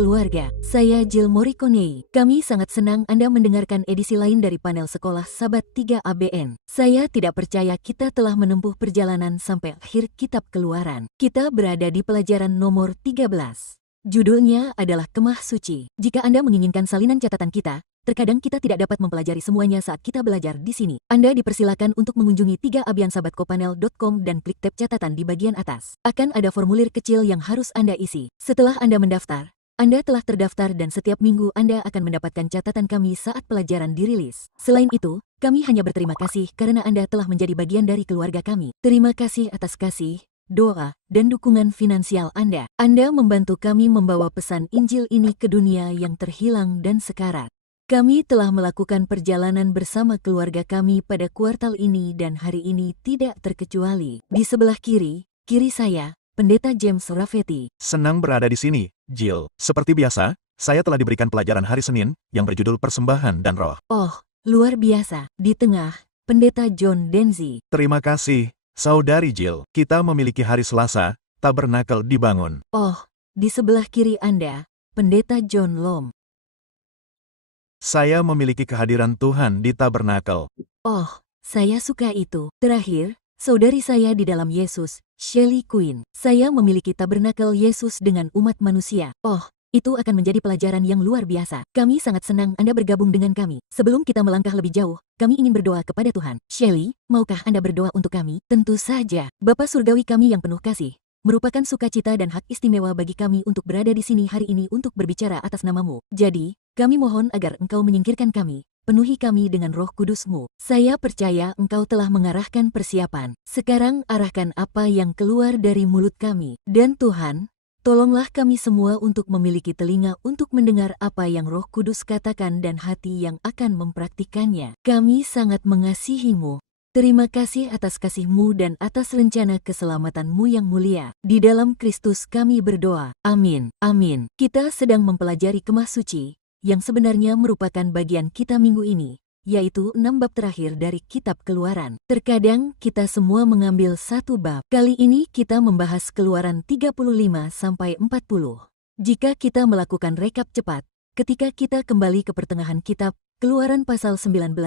Keluarga, saya Jill Morricone. Kami sangat senang Anda mendengarkan edisi lain dari panel Sekolah Sabat 3 ABN. Saya tidak percaya kita telah menempuh perjalanan sampai akhir kitab Keluaran. Kita berada di pelajaran nomor 13. Judulnya adalah Kemah Suci. Jika Anda menginginkan salinan catatan kita, terkadang kita tidak dapat mempelajari semuanya saat kita belajar di sini. Anda dipersilakan untuk mengunjungi 3abiansabatkopanel.com dan klik tab catatan di bagian atas. Akan ada formulir kecil yang harus Anda isi. Setelah Anda mendaftar, Anda telah terdaftar dan setiap minggu Anda akan mendapatkan catatan kami saat pelajaran dirilis. Selain itu, kami hanya berterima kasih karena Anda telah menjadi bagian dari keluarga kami. Terima kasih atas kasih, doa, dan dukungan finansial Anda. Anda membantu kami membawa pesan Injil ini ke dunia yang terhilang dan sekarat. Kami telah melakukan perjalanan bersama keluarga kami pada kuartal ini dan hari ini tidak terkecuali. Di sebelah kiri saya, Pendeta James Rafferty. Senang berada di sini, Jill. Seperti biasa, saya telah diberikan pelajaran hari Senin yang berjudul Persembahan dan Roh. Oh, luar biasa. Di tengah, Pendeta John Denzi. Terima kasih, Saudari Jill. Kita memiliki hari Selasa, tabernakel dibangun. Oh, di sebelah kiri Anda, Pendeta John Lom. Saya memiliki kehadiran Tuhan di tabernakel. Oh, saya suka itu. Terakhir, saudari saya di dalam Yesus, Shelley Quinn. Saya memiliki tabernakel Yesus dengan umat manusia. Oh, itu akan menjadi pelajaran yang luar biasa. Kami sangat senang Anda bergabung dengan kami. Sebelum kita melangkah lebih jauh, kami ingin berdoa kepada Tuhan. Shelley, maukah Anda berdoa untuk kami? Tentu saja. Bapa Surgawi kami yang penuh kasih, merupakan sukacita dan hak istimewa bagi kami untuk berada di sini hari ini untuk berbicara atas nama-Mu. Jadi, kami mohon agar Engkau menyingkirkan kami, penuhi kami dengan Roh Kudus-Mu. Saya percaya Engkau telah mengarahkan persiapan. Sekarang arahkan apa yang keluar dari mulut kami. Dan Tuhan, tolonglah kami semua untuk memiliki telinga untuk mendengar apa yang Roh Kudus katakan dan hati yang akan mempraktikannya. Kami sangat mengasihi-Mu. Terima kasih atas kasih-Mu dan atas rencana keselamatan-Mu yang mulia. Di dalam Kristus kami berdoa. Amin. Amin. Kita sedang mempelajari Kemah Suci, yang sebenarnya merupakan bagian kita minggu ini, yaitu 6 bab terakhir dari kitab Keluaran. Terkadang kita semua mengambil satu bab. Kali ini kita membahas Keluaran 35-40. Jika kita melakukan rekap cepat, ketika kita kembali ke pertengahan kitab Keluaran pasal 19,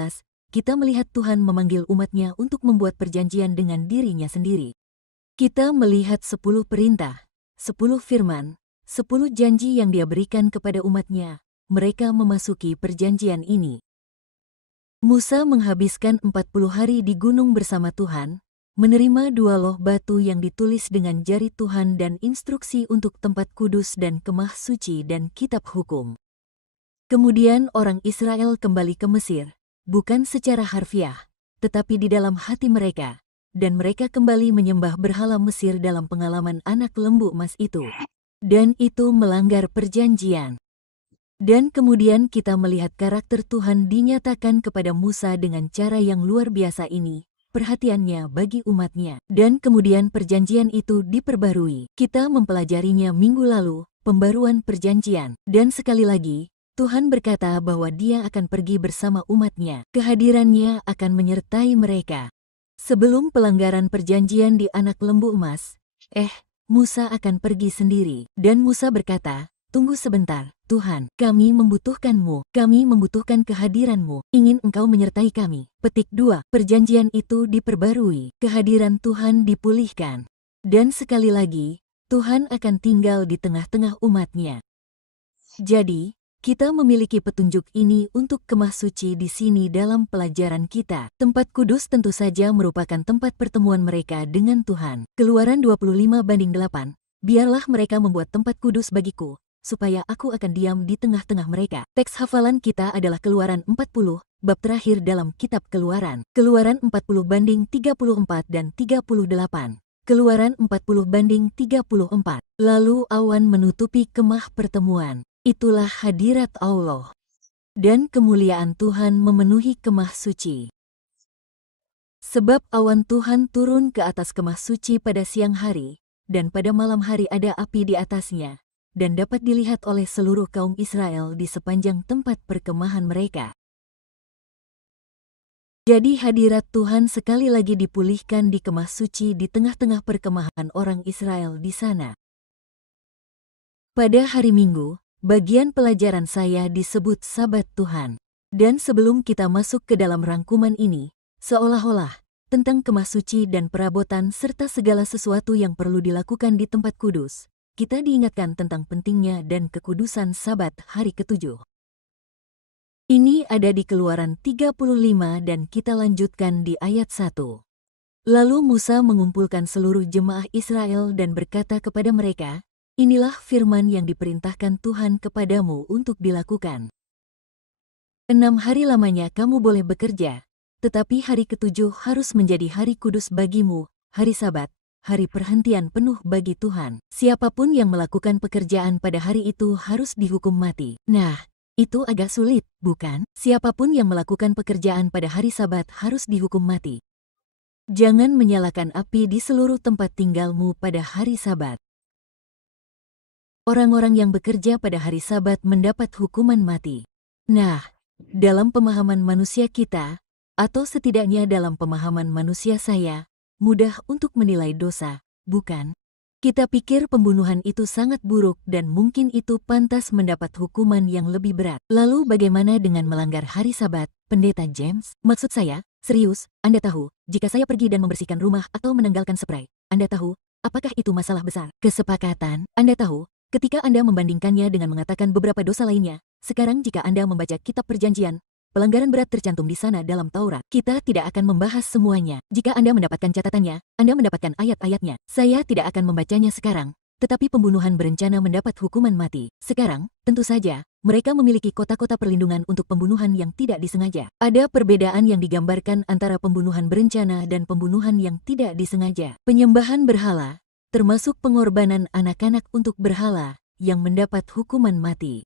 kita melihat Tuhan memanggil umatnya untuk membuat perjanjian dengan dirinya sendiri. Kita melihat 10 perintah, 10 firman, 10 janji yang Dia berikan kepada umatnya. Mereka memasuki perjanjian ini. Musa menghabiskan 40 hari di gunung bersama Tuhan, menerima 2 loh batu yang ditulis dengan jari Tuhan dan instruksi untuk tempat kudus dan kemah suci dan kitab hukum. Kemudian orang Israel kembali ke Mesir, bukan secara harfiah, tetapi di dalam hati mereka, dan mereka kembali menyembah berhala Mesir dalam pengalaman anak lembu emas itu. Dan itu melanggar perjanjian. Dan kemudian kita melihat karakter Tuhan dinyatakan kepada Musa dengan cara yang luar biasa ini, perhatiannya bagi umatnya. Dan kemudian perjanjian itu diperbarui. Kita mempelajarinya minggu lalu, pembaruan perjanjian. Dan sekali lagi, Tuhan berkata bahwa Dia akan pergi bersama umatnya. Kehadirannya akan menyertai mereka. Sebelum pelanggaran perjanjian di anak lembu emas, Musa akan pergi sendiri. Dan Musa berkata, "Tunggu sebentar, Tuhan, kami membutuhkan-Mu, kami membutuhkan kehadiran-Mu, ingin Engkau menyertai kami." Petik 2, perjanjian itu diperbarui, kehadiran Tuhan dipulihkan. Dan sekali lagi, Tuhan akan tinggal di tengah-tengah umatnya. Jadi, kita memiliki petunjuk ini untuk kemah suci di sini dalam pelajaran kita. Tempat kudus tentu saja merupakan tempat pertemuan mereka dengan Tuhan. Keluaran 25:8, biarlah mereka membuat tempat kudus bagiku, supaya aku akan diam di tengah-tengah mereka. Teks hafalan kita adalah Keluaran 40, bab terakhir dalam kitab Keluaran. Keluaran 40:34 dan 38. Keluaran 40:34. Lalu awan menutupi kemah pertemuan. Itulah hadirat Allah. Dan kemuliaan Tuhan memenuhi kemah suci. Sebab awan Tuhan turun ke atas kemah suci pada siang hari, dan pada malam hari ada api di atasnya, dan dapat dilihat oleh seluruh kaum Israel di sepanjang tempat perkemahan mereka. Jadi hadirat Tuhan sekali lagi dipulihkan di kemah suci di tengah-tengah perkemahan orang Israel di sana. Pada hari Minggu, bagian pelajaran saya disebut Sabat Tuhan. Dan sebelum kita masuk ke dalam rangkuman ini, seolah-olah tentang kemah suci dan perabotan serta segala sesuatu yang perlu dilakukan di tempat kudus, kita diingatkan tentang pentingnya dan kekudusan Sabat hari ketujuh. Ini ada di Keluaran 35 dan kita lanjutkan di ayat 1. Lalu Musa mengumpulkan seluruh jemaah Israel dan berkata kepada mereka, "Inilah firman yang diperintahkan Tuhan kepadamu untuk dilakukan. 6 hari lamanya kamu boleh bekerja, tetapi hari ketujuh harus menjadi hari kudus bagimu, hari Sabat, hari perhentian penuh bagi Tuhan. Siapapun yang melakukan pekerjaan pada hari itu harus dihukum mati." Nah, itu agak sulit, bukan? Siapapun yang melakukan pekerjaan pada hari Sabat harus dihukum mati. Jangan menyalakan api di seluruh tempat tinggalmu pada hari Sabat. Orang-orang yang bekerja pada hari Sabat mendapat hukuman mati. Nah, dalam pemahaman manusia kita, atau setidaknya dalam pemahaman manusia saya, mudah untuk menilai dosa, bukan? Kita pikir pembunuhan itu sangat buruk dan mungkin itu pantas mendapat hukuman yang lebih berat. Lalu bagaimana dengan melanggar hari Sabat, Pendeta James? Maksud saya, serius, Anda tahu, jika saya pergi dan membersihkan rumah atau menanggalkan spray, Anda tahu, apakah itu masalah besar? Kesepakatan, Anda tahu, ketika Anda membandingkannya dengan mengatakan beberapa dosa lainnya, sekarang jika Anda membaca Kitab Perjanjian, pelanggaran berat tercantum di sana dalam Taurat. Kita tidak akan membahas semuanya. Jika Anda mendapatkan catatannya, Anda mendapatkan ayat-ayatnya. Saya tidak akan membacanya sekarang, tetapi pembunuhan berencana mendapat hukuman mati. Sekarang, tentu saja, mereka memiliki kota-kota perlindungan untuk pembunuhan yang tidak disengaja. Ada perbedaan yang digambarkan antara pembunuhan berencana dan pembunuhan yang tidak disengaja. Penyembahan berhala, termasuk pengorbanan anak-anak untuk berhala, yang mendapat hukuman mati.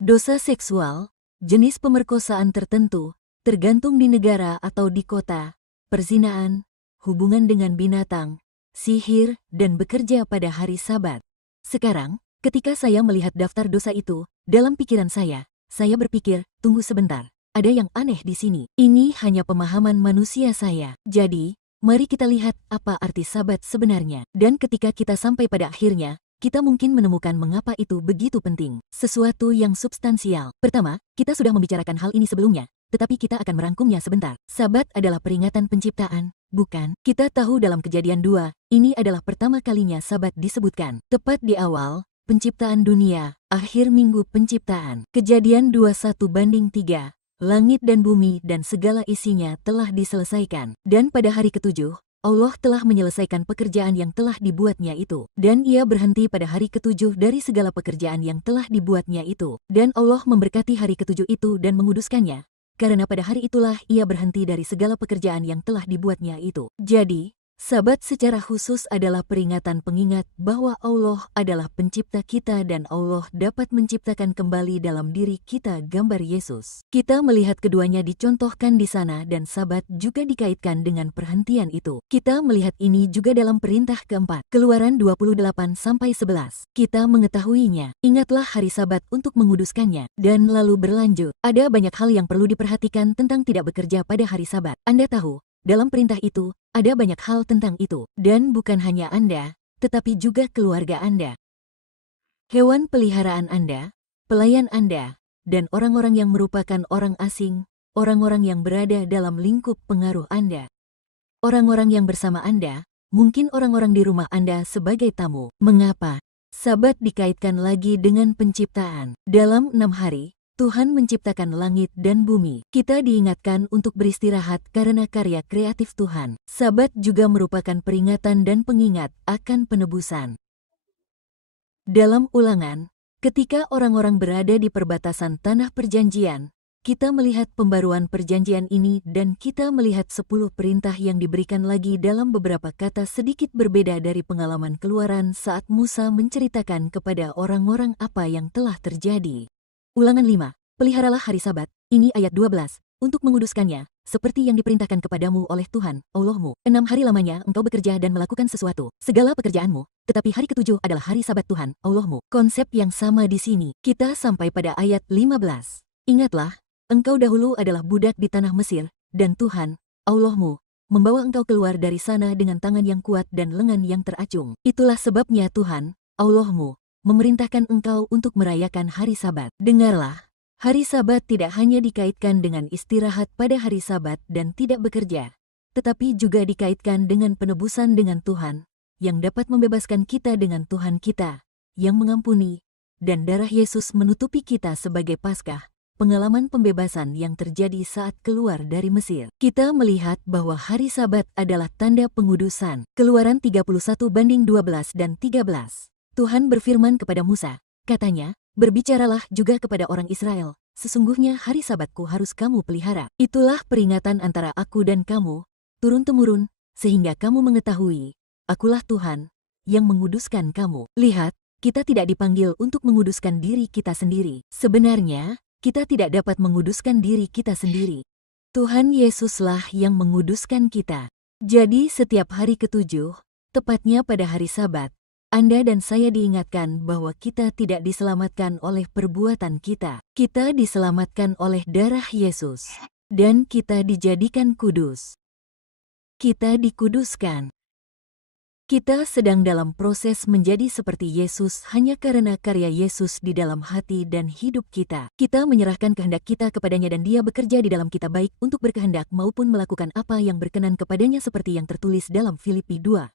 Dosa seksual, jenis pemerkosaan tertentu, tergantung di negara atau di kota, perzinaan, hubungan dengan binatang, sihir, dan bekerja pada hari Sabat. Sekarang, ketika saya melihat daftar dosa itu, dalam pikiran saya berpikir, tunggu sebentar, ada yang aneh di sini. Ini hanya pemahaman manusia saya. Jadi, mari kita lihat apa arti Sabat sebenarnya. Dan ketika kita sampai pada akhirnya, kita mungkin menemukan mengapa itu begitu penting. Sesuatu yang substansial. Pertama, kita sudah membicarakan hal ini sebelumnya, tetapi kita akan merangkumnya sebentar. Sabat adalah peringatan penciptaan, bukan? Kita tahu dalam Kejadian 2, ini adalah pertama kalinya Sabat disebutkan. Tepat di awal penciptaan dunia, akhir minggu penciptaan. Kejadian 21:3, langit dan bumi dan segala isinya telah diselesaikan. Dan pada hari ketujuh, Allah telah menyelesaikan pekerjaan yang telah dibuatnya itu. Dan ia berhenti pada hari ketujuh dari segala pekerjaan yang telah dibuatnya itu. Dan Allah memberkati hari ketujuh itu dan menguduskannya, karena pada hari itulah ia berhenti dari segala pekerjaan yang telah dibuatnya itu. Jadi, Sabat secara khusus adalah peringatan pengingat bahwa Allah adalah pencipta kita dan Allah dapat menciptakan kembali dalam diri kita gambar Yesus. Kita melihat keduanya dicontohkan di sana dan Sabat juga dikaitkan dengan perhentian itu. Kita melihat ini juga dalam perintah keempat, Keluaran 28-11. Kita mengetahuinya. Ingatlah hari Sabat untuk menguduskannya. Dan lalu berlanjut. Ada banyak hal yang perlu diperhatikan tentang tidak bekerja pada hari Sabat. Anda tahu, dalam perintah itu, ada banyak hal tentang itu, dan bukan hanya Anda, tetapi juga keluarga Anda, hewan peliharaan Anda, pelayan Anda, dan orang-orang yang merupakan orang asing, orang-orang yang berada dalam lingkup pengaruh Anda, orang-orang yang bersama Anda, mungkin orang-orang di rumah Anda sebagai tamu. Mengapa Sabat dikaitkan lagi dengan penciptaan? Dalam 6 hari, Tuhan menciptakan langit dan bumi. Kita diingatkan untuk beristirahat karena karya kreatif Tuhan. Sabat juga merupakan peringatan dan pengingat akan penebusan. Dalam Ulangan, ketika orang-orang berada di perbatasan tanah perjanjian, kita melihat pembaruan perjanjian ini dan kita melihat 10 perintah yang diberikan lagi dalam beberapa kata sedikit berbeda dari pengalaman Keluaran saat Musa menceritakan kepada orang-orang apa yang telah terjadi. Ulangan 5, peliharalah hari Sabat, ini ayat 12, untuk menguduskannya, seperti yang diperintahkan kepadamu oleh Tuhan, Allahmu. 6 hari lamanya engkau bekerja dan melakukan sesuatu, segala pekerjaanmu, tetapi hari ketujuh adalah hari Sabat Tuhan, Allahmu. Konsep yang sama di sini. Kita sampai pada ayat 15. Ingatlah, engkau dahulu adalah budak di tanah Mesir, dan Tuhan, Allahmu, membawa engkau keluar dari sana dengan tangan yang kuat dan lengan yang teracung. Itulah sebabnya Tuhan, Allahmu, memerintahkan engkau untuk merayakan hari Sabat. Dengarlah, hari Sabat tidak hanya dikaitkan dengan istirahat pada hari Sabat dan tidak bekerja, tetapi juga dikaitkan dengan penebusan dengan Tuhan, yang dapat membebaskan kita dengan Tuhan kita, yang mengampuni, dan darah Yesus menutupi kita sebagai Paskah. Pengalaman pembebasan yang terjadi saat keluar dari Mesir. Kita melihat bahwa hari Sabat adalah tanda pengudusan. Keluaran 31:12 dan 13. Tuhan berfirman kepada Musa, katanya, berbicaralah juga kepada orang Israel, sesungguhnya hari Sabatku harus kamu pelihara. Itulah peringatan antara aku dan kamu, turun-temurun, sehingga kamu mengetahui, akulah Tuhan, yang menguduskan kamu. Lihat, kita tidak dipanggil untuk menguduskan diri kita sendiri. Sebenarnya, kita tidak dapat menguduskan diri kita sendiri. Tuhan Yesuslah yang menguduskan kita. Jadi setiap hari ketujuh, tepatnya pada hari Sabat, Anda dan saya diingatkan bahwa kita tidak diselamatkan oleh perbuatan kita. Kita diselamatkan oleh darah Yesus. Dan kita dijadikan kudus. Kita dikuduskan. Kita sedang dalam proses menjadi seperti Yesus hanya karena karya Yesus di dalam hati dan hidup kita. Kita menyerahkan kehendak kita kepadanya dan Dia bekerja di dalam kita baik untuk berkehendak maupun melakukan apa yang berkenan kepadanya seperti yang tertulis dalam Filipi 2.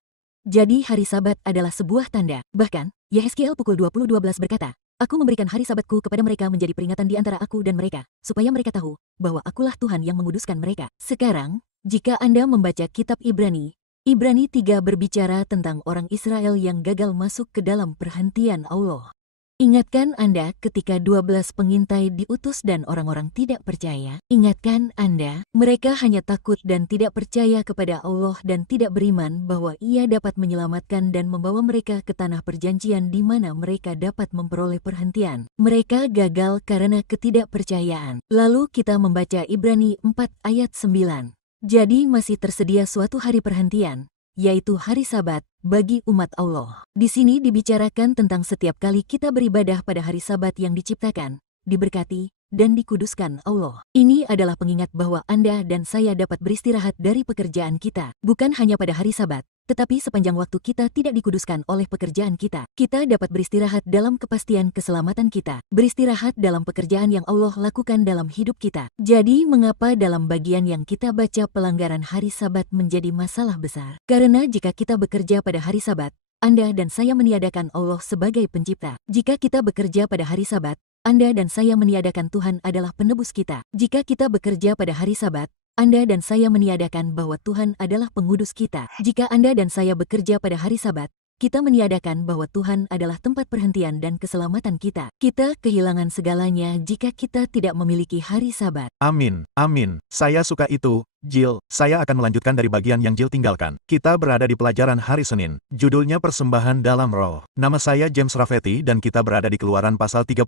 Jadi hari Sabat adalah sebuah tanda. Bahkan, Yehezkiel pukul 20:12 berkata, Aku memberikan hari Sabatku kepada mereka menjadi peringatan di antara aku dan mereka, supaya mereka tahu bahwa akulah Tuhan yang menguduskan mereka. Sekarang, jika Anda membaca kitab Ibrani 3 berbicara tentang orang Israel yang gagal masuk ke dalam perhentian Allah. Ingatkan Anda ketika 12 pengintai diutus dan orang-orang tidak percaya? Ingatkan Anda, mereka hanya takut dan tidak percaya kepada Allah dan tidak beriman bahwa Ia dapat menyelamatkan dan membawa mereka ke tanah perjanjian di mana mereka dapat memperoleh perhentian. Mereka gagal karena ketidakpercayaan. Lalu kita membaca Ibrani 4 ayat 9. Jadi masih tersedia suatu hari perhentian, yaitu hari Sabat, bagi umat Allah. Di sini dibicarakan tentang setiap kali kita beribadah pada hari Sabat yang diciptakan, diberkati, dan dikuduskan Allah. Ini adalah pengingat bahwa Anda dan saya dapat beristirahat dari pekerjaan kita, bukan hanya pada hari Sabat, tetapi sepanjang waktu kita tidak dikuduskan oleh pekerjaan kita. Kita dapat beristirahat dalam kepastian keselamatan kita, beristirahat dalam pekerjaan yang Allah lakukan dalam hidup kita. Jadi mengapa dalam bagian yang kita baca pelanggaran hari Sabat menjadi masalah besar? Karena jika kita bekerja pada hari Sabat, Anda dan saya meniadakan Allah sebagai pencipta. Jika kita bekerja pada hari Sabat, Anda dan saya meniadakan Tuhan adalah penebus kita. Jika kita bekerja pada hari Sabat, Anda dan saya meniadakan bahwa Tuhan adalah pengudus kita. Jika Anda dan saya bekerja pada hari Sabat, kita meniadakan bahwa Tuhan adalah tempat perhentian dan keselamatan kita. Kita kehilangan segalanya jika kita tidak memiliki hari Sabat. Amin, amin. Saya suka itu, Jill. Saya akan melanjutkan dari bagian yang Jill tinggalkan. Kita berada di pelajaran hari Senin. Judulnya Persembahan dalam Roh. Nama saya James Rafeti dan kita berada di Keluaran pasal 35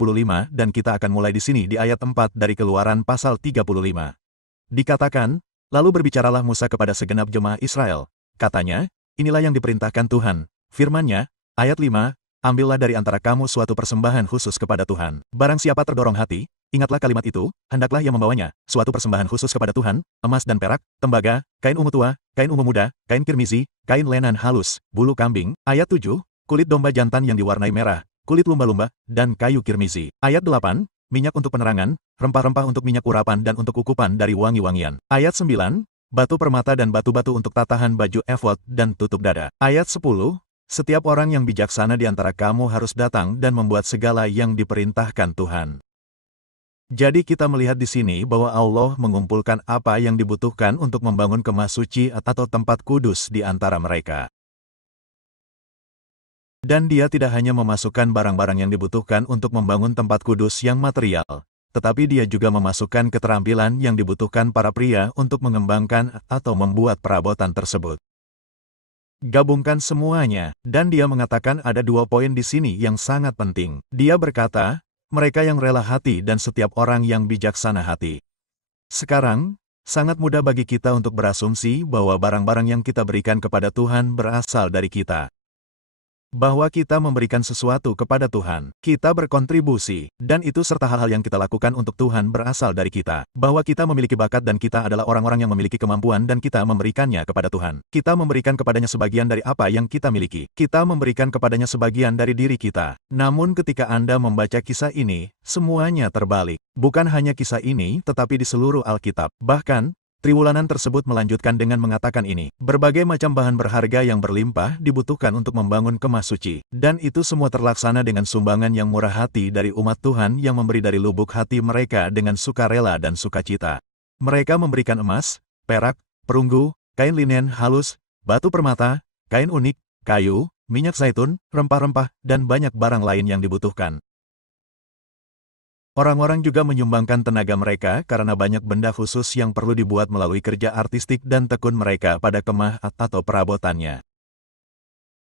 dan kita akan mulai di sini di ayat 4 dari Keluaran pasal 35. Dikatakan, lalu berbicaralah Musa kepada segenap jemaah Israel. Katanya, inilah yang diperintahkan Tuhan. Firman-Nya, ayat 5, ambillah dari antara kamu suatu persembahan khusus kepada Tuhan. Barang siapa terdorong hati, ingatlah kalimat itu, hendaklah ia membawanya, suatu persembahan khusus kepada Tuhan, emas dan perak, tembaga, kain ungu tua, kain ungu muda, kain kirmizi, kain lenan halus, bulu kambing. Ayat 7, kulit domba jantan yang diwarnai merah, kulit lumba-lumba, dan kayu kirmizi. Ayat 8, minyak untuk penerangan, rempah-rempah untuk minyak urapan dan untuk ukupan dari wangi-wangian. Ayat 9, batu permata dan batu-batu untuk tatahan baju efod dan tutup dada. Ayat 10, setiap orang yang bijaksana di antara kamu harus datang dan membuat segala yang diperintahkan Tuhan. Jadi kita melihat di sini bahwa Allah mengumpulkan apa yang dibutuhkan untuk membangun kemah suci atau tempat kudus di antara mereka. Dan Dia tidak hanya memasukkan barang-barang yang dibutuhkan untuk membangun tempat kudus yang material, tetapi Dia juga memasukkan keterampilan yang dibutuhkan para pria untuk mengembangkan atau membuat perabotan tersebut. Gabungkan semuanya, dan Dia mengatakan ada 2 poin di sini yang sangat penting. Dia berkata, mereka yang rela hati dan setiap orang yang bijaksana hati. Sekarang, sangat mudah bagi kita untuk berasumsi bahwa barang-barang yang kita berikan kepada Tuhan berasal dari kita. bahwa kita memberikan sesuatu kepada Tuhan. Kita berkontribusi, dan itu serta hal-hal yang kita lakukan untuk Tuhan berasal dari kita. Bahwa kita memiliki bakat dan kita adalah orang-orang yang memiliki kemampuan dan kita memberikannya kepada Tuhan. Kita memberikan kepadanya sebagian dari apa yang kita miliki. Kita memberikan kepadanya sebagian dari diri kita. Namun ketika Anda membaca kisah ini, semuanya terbalik. Bukan hanya kisah ini, tetapi di seluruh Alkitab. Bahkan, Triwulanan tersebut melanjutkan dengan mengatakan ini, berbagai macam bahan berharga yang berlimpah dibutuhkan untuk membangun kemah suci, dan itu semua terlaksana dengan sumbangan yang murah hati dari umat Tuhan yang memberi dari lubuk hati mereka dengan sukarela dan sukacita. Mereka memberikan emas, perak, perunggu, kain linen halus, batu permata, kain unik, kayu, minyak zaitun, rempah-rempah, dan banyak barang lain yang dibutuhkan. Orang-orang juga menyumbangkan tenaga mereka karena banyak benda khusus yang perlu dibuat melalui kerja artistik dan tekun mereka pada kemah atau perabotannya.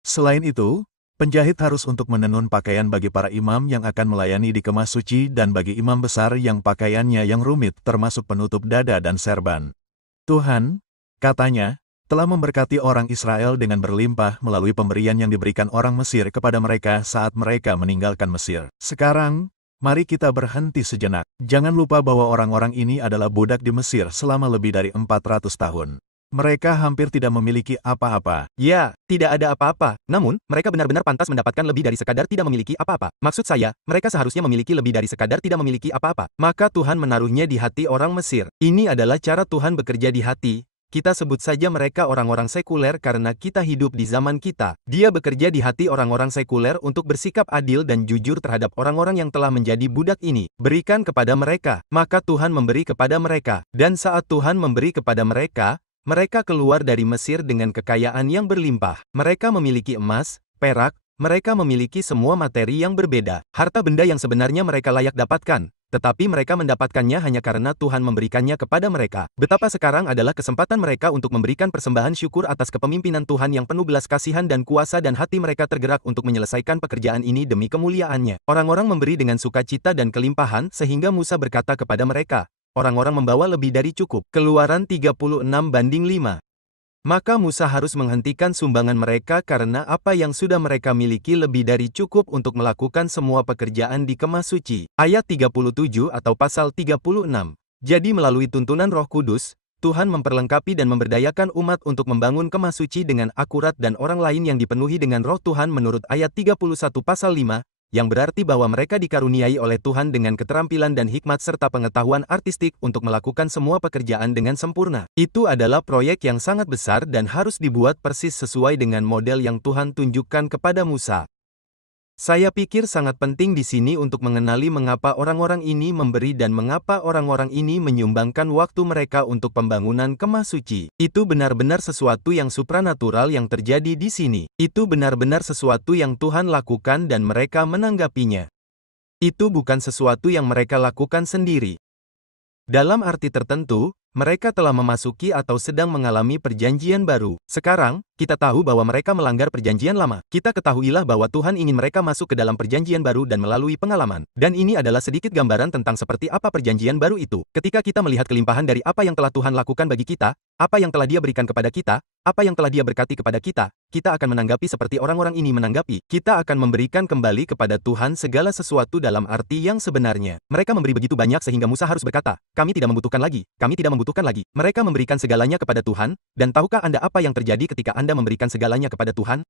Selain itu, penjahit harus untuk menenun pakaian bagi para imam yang akan melayani di kemah suci dan bagi imam besar yang pakaiannya yang rumit termasuk penutup dada dan serban. Tuhan, katanya, telah memberkati orang Israel dengan berlimpah melalui pemberian yang diberikan orang Mesir kepada mereka saat mereka meninggalkan Mesir. Sekarang, mari kita berhenti sejenak. Jangan lupa bahwa orang-orang ini adalah budak di Mesir selama lebih dari 400 tahun. Mereka hampir tidak memiliki apa-apa. Ya, tidak ada apa-apa. Namun, mereka benar-benar pantas mendapatkan lebih dari sekadar tidak memiliki apa-apa. Maksud saya, mereka seharusnya memiliki lebih dari sekadar tidak memiliki apa-apa. Maka Tuhan menaruhnya di hati orang Mesir. Ini adalah cara Tuhan bekerja di hati. Kita sebut saja mereka orang-orang sekuler karena kita hidup di zaman kita. Dia bekerja di hati orang-orang sekuler untuk bersikap adil dan jujur terhadap orang-orang yang telah menjadi budak ini. Berikan kepada mereka, maka Tuhan memberi kepada mereka. Dan saat Tuhan memberi kepada mereka, mereka keluar dari Mesir dengan kekayaan yang berlimpah. Mereka memiliki emas, perak, mereka memiliki semua materi yang berbeda. Harta benda yang sebenarnya mereka layak dapatkan. Tetapi mereka mendapatkannya hanya karena Tuhan memberikannya kepada mereka. Betapa sekarang adalah kesempatan mereka untuk memberikan persembahan syukur atas kepemimpinan Tuhan yang penuh belas kasihan dan kuasa dan hati mereka tergerak untuk menyelesaikan pekerjaan ini demi kemuliaannya. Orang-orang memberi dengan sukacita dan kelimpahan sehingga Musa berkata kepada mereka, orang-orang membawa lebih dari cukup. Keluaran 36:5. Maka Musa harus menghentikan sumbangan mereka karena apa yang sudah mereka miliki lebih dari cukup untuk melakukan semua pekerjaan di kemah suci. Ayat 37 atau pasal 36. Jadi melalui tuntunan Roh Kudus, Tuhan memperlengkapi dan memberdayakan umat untuk membangun kemah suci dengan akurat dan orang lain yang dipenuhi dengan Roh Tuhan menurut ayat 31 pasal 5, yang berarti bahwa mereka dikaruniai oleh Tuhan dengan keterampilan dan hikmat serta pengetahuan artistik untuk melakukan semua pekerjaan dengan sempurna. Itu adalah proyek yang sangat besar dan harus dibuat persis sesuai dengan model yang Tuhan tunjukkan kepada Musa. Saya pikir sangat penting di sini untuk mengenali mengapa orang-orang ini memberi dan mengapa orang-orang ini menyumbangkan waktu mereka untuk pembangunan kemah suci. Itu benar-benar sesuatu yang supranatural yang terjadi di sini. Itu benar-benar sesuatu yang Tuhan lakukan dan mereka menanggapinya. Itu bukan sesuatu yang mereka lakukan sendiri. Dalam arti tertentu, mereka telah memasuki atau sedang mengalami perjanjian baru. Sekarang, kita tahu bahwa mereka melanggar perjanjian lama. Kita ketahuilah bahwa Tuhan ingin mereka masuk ke dalam perjanjian baru dan melalui pengalaman. Dan ini adalah sedikit gambaran tentang seperti apa perjanjian baru itu. Ketika kita melihat kelimpahan dari apa yang telah Tuhan lakukan bagi kita, apa yang telah Dia berikan kepada kita, apa yang telah Dia berkati kepada kita akan menanggapi seperti orang-orang ini menanggapi. Kita akan memberikan kembali kepada Tuhan segala sesuatu dalam arti yang sebenarnya. Mereka memberi begitu banyak sehingga Musa harus berkata, kami tidak membutuhkan lagi, kami tidak membutuhkan lagi. Mereka memberikan segalanya kepada Tuhan, dan tahukah Anda apa yang terjadi ketika Anda memberikan segalanya kepada Tuhan?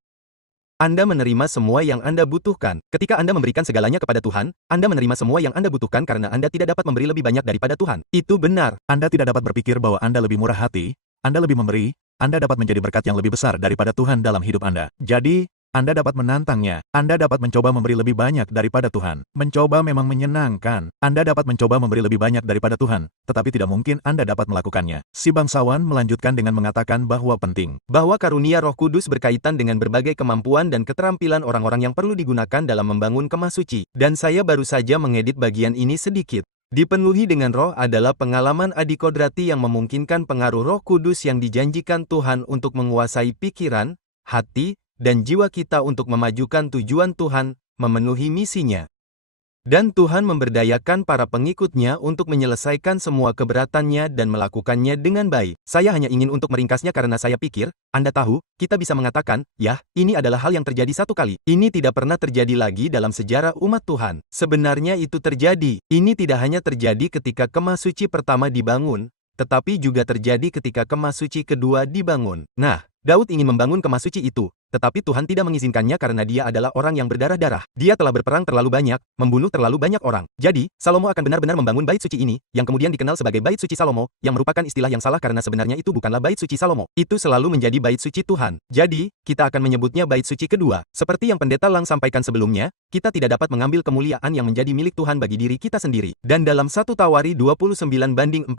Anda menerima semua yang Anda butuhkan. Ketika Anda memberikan segalanya kepada Tuhan, Anda menerima semua yang Anda butuhkan karena Anda tidak dapat memberi lebih banyak daripada Tuhan. Itu benar. Anda tidak dapat berpikir bahwa Anda lebih murah hati, Anda lebih memberi, Anda dapat menjadi berkat yang lebih besar daripada Tuhan dalam hidup Anda. Jadi, Anda dapat menantangnya. Anda dapat mencoba memberi lebih banyak daripada Tuhan. Mencoba memang menyenangkan. Anda dapat mencoba memberi lebih banyak daripada Tuhan, tetapi tidak mungkin Anda dapat melakukannya. Si bangsawan melanjutkan dengan mengatakan bahwa penting bahwa karunia Roh Kudus berkaitan dengan berbagai kemampuan dan keterampilan orang-orang yang perlu digunakan dalam membangun kemah suci. Dan saya baru saja mengedit bagian ini sedikit. Dipenuhi dengan roh adalah pengalaman adikodrati yang memungkinkan pengaruh Roh Kudus yang dijanjikan Tuhan untuk menguasai pikiran, hati, dan jiwa kita untuk memajukan tujuan Tuhan, memenuhi misinya. Dan Tuhan memberdayakan para pengikutnya untuk menyelesaikan semua keberatannya dan melakukannya dengan baik. Saya hanya ingin untuk meringkasnya karena saya pikir, Anda tahu, kita bisa mengatakan, ya, ini adalah hal yang terjadi satu kali. Ini tidak pernah terjadi lagi dalam sejarah umat Tuhan. Sebenarnya itu terjadi. Ini tidak hanya terjadi ketika Kemah Suci pertama dibangun, tetapi juga terjadi ketika Kemah Suci kedua dibangun. Nah, Daud ingin membangun Kemah Suci itu, tetapi Tuhan tidak mengizinkannya karena dia adalah orang yang berdarah-darah. Dia telah berperang terlalu banyak, membunuh terlalu banyak orang. Jadi, Salomo akan benar-benar membangun bait suci ini, yang kemudian dikenal sebagai bait suci Salomo, yang merupakan istilah yang salah karena sebenarnya itu bukanlah bait suci Salomo. Itu selalu menjadi bait suci Tuhan. Jadi, kita akan menyebutnya bait suci kedua. Seperti yang Pendeta Lang sampaikan sebelumnya, kita tidak dapat mengambil kemuliaan yang menjadi milik Tuhan bagi diri kita sendiri. Dan dalam 1 Tawari 29:14,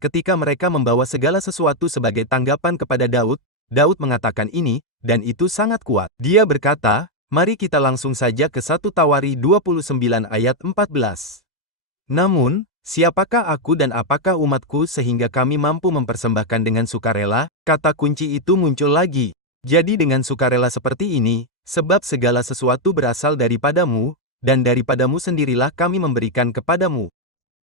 ketika mereka membawa segala sesuatu sebagai tanggapan kepada Daud, Daud mengatakan ini, dan itu sangat kuat. Dia berkata, mari kita langsung saja ke 1 Tawari 29 ayat 14. Namun, siapakah aku dan apakah umatku sehingga kami mampu mempersembahkan dengan sukarela? Kata kunci itu muncul lagi. Jadi dengan sukarela seperti ini, sebab segala sesuatu berasal daripadamu, dan daripadamu sendirilah kami memberikan kepadamu.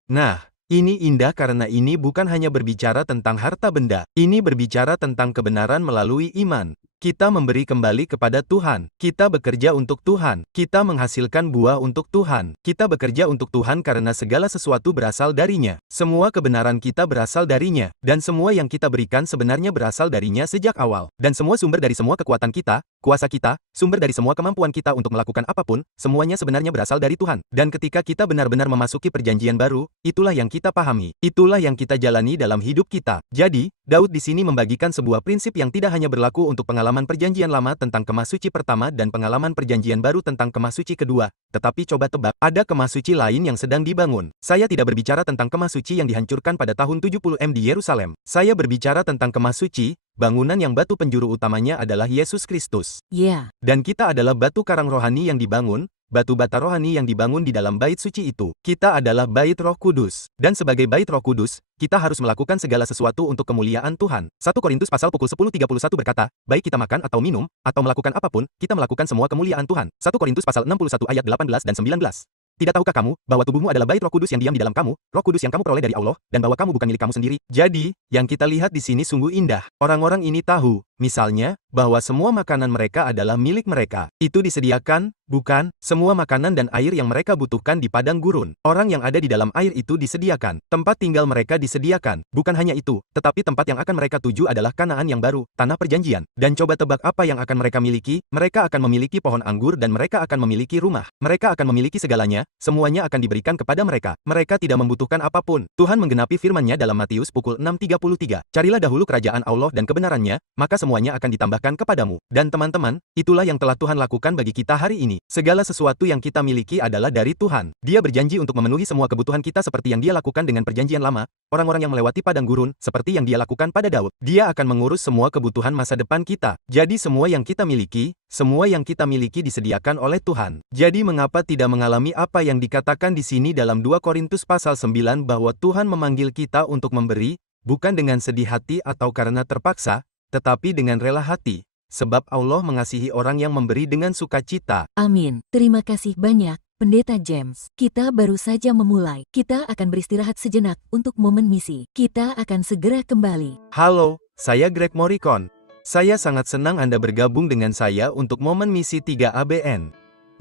Nah, ini indah karena ini bukan hanya berbicara tentang harta benda. Ini berbicara tentang kebenaran melalui iman. Kita memberi kembali kepada Tuhan. Kita bekerja untuk Tuhan. Kita menghasilkan buah untuk Tuhan. Kita bekerja untuk Tuhan karena segala sesuatu berasal darinya. Semua kebenaran kita berasal darinya. Dan semua yang kita berikan sebenarnya berasal darinya sejak awal. Dan semua sumber dari semua kekuatan kita, kuasa kita, sumber dari semua kemampuan kita untuk melakukan apapun, semuanya sebenarnya berasal dari Tuhan. Dan ketika kita benar-benar memasuki perjanjian baru, itulah yang kita pahami. Itulah yang kita jalani dalam hidup kita. Jadi, Daud di sini membagikan sebuah prinsip yang tidak hanya berlaku untuk pengalaman perjanjian lama tentang Kemah Suci pertama dan pengalaman perjanjian baru tentang Kemah Suci kedua, tetapi coba tebak, ada Kemah Suci lain yang sedang dibangun. Saya tidak berbicara tentang Kemah Suci yang dihancurkan pada tahun 70 di Yerusalem. Saya berbicara tentang Kemah Suci, bangunan yang batu penjuru utamanya adalah Yesus Kristus. Ya. Dan kita adalah batu karang rohani yang dibangun, batu bata rohani yang dibangun di dalam bait suci itu. Kita adalah bait Roh Kudus. Dan sebagai bait Roh Kudus, kita harus melakukan segala sesuatu untuk kemuliaan Tuhan. 1 Korintus pasal pukul 10:31 berkata, baik kita makan atau minum, atau melakukan apapun, kita melakukan semua kemuliaan Tuhan. 1 Korintus pasal 61 ayat 18 dan 19. Tidak tahukah kamu, bahwa tubuhmu adalah bait Roh Kudus yang diam di dalam kamu, Roh Kudus yang kamu peroleh dari Allah, dan bahwa kamu bukan milik kamu sendiri? Jadi, yang kita lihat di sini sungguh indah. Orang-orang ini tahu, misalnya, bahwa semua makanan mereka adalah milik mereka. Itu disediakan, bukan, semua makanan dan air yang mereka butuhkan di padang gurun. Orang yang ada di dalam air itu disediakan. Tempat tinggal mereka disediakan. Bukan hanya itu, tetapi tempat yang akan mereka tuju adalah Kanaan yang baru, tanah perjanjian. Dan coba tebak apa yang akan mereka miliki? Mereka akan memiliki pohon anggur dan mereka akan memiliki rumah. Mereka akan memiliki segalanya, semuanya akan diberikan kepada mereka. Mereka tidak membutuhkan apapun. Tuhan menggenapi firman-Nya dalam Matius pukul 6:33. Carilah dahulu kerajaan Allah dan kebenarannya, maka semuanya akan ditambahkan kepadamu. Dan teman-teman, itulah yang telah Tuhan lakukan bagi kita hari ini. Segala sesuatu yang kita miliki adalah dari Tuhan. Dia berjanji untuk memenuhi semua kebutuhan kita seperti yang Dia lakukan dengan perjanjian lama, orang-orang yang melewati padang gurun, seperti yang Dia lakukan pada Daud. Dia akan mengurus semua kebutuhan masa depan kita. Jadi semua yang kita miliki disediakan oleh Tuhan. Jadi mengapa tidak mengalami apa yang dikatakan di sini dalam 2 Korintus pasal 9 bahwa Tuhan memanggil kita untuk memberi, bukan dengan sedih hati atau karena terpaksa, tetapi dengan rela hati, sebab Allah mengasihi orang yang memberi dengan sukacita. Amin. Terima kasih banyak, Pendeta James. Kita baru saja memulai. Kita akan beristirahat sejenak untuk momen misi. Kita akan segera kembali. Halo, saya Greg Morricone. Saya sangat senang Anda bergabung dengan saya untuk momen misi 3ABN.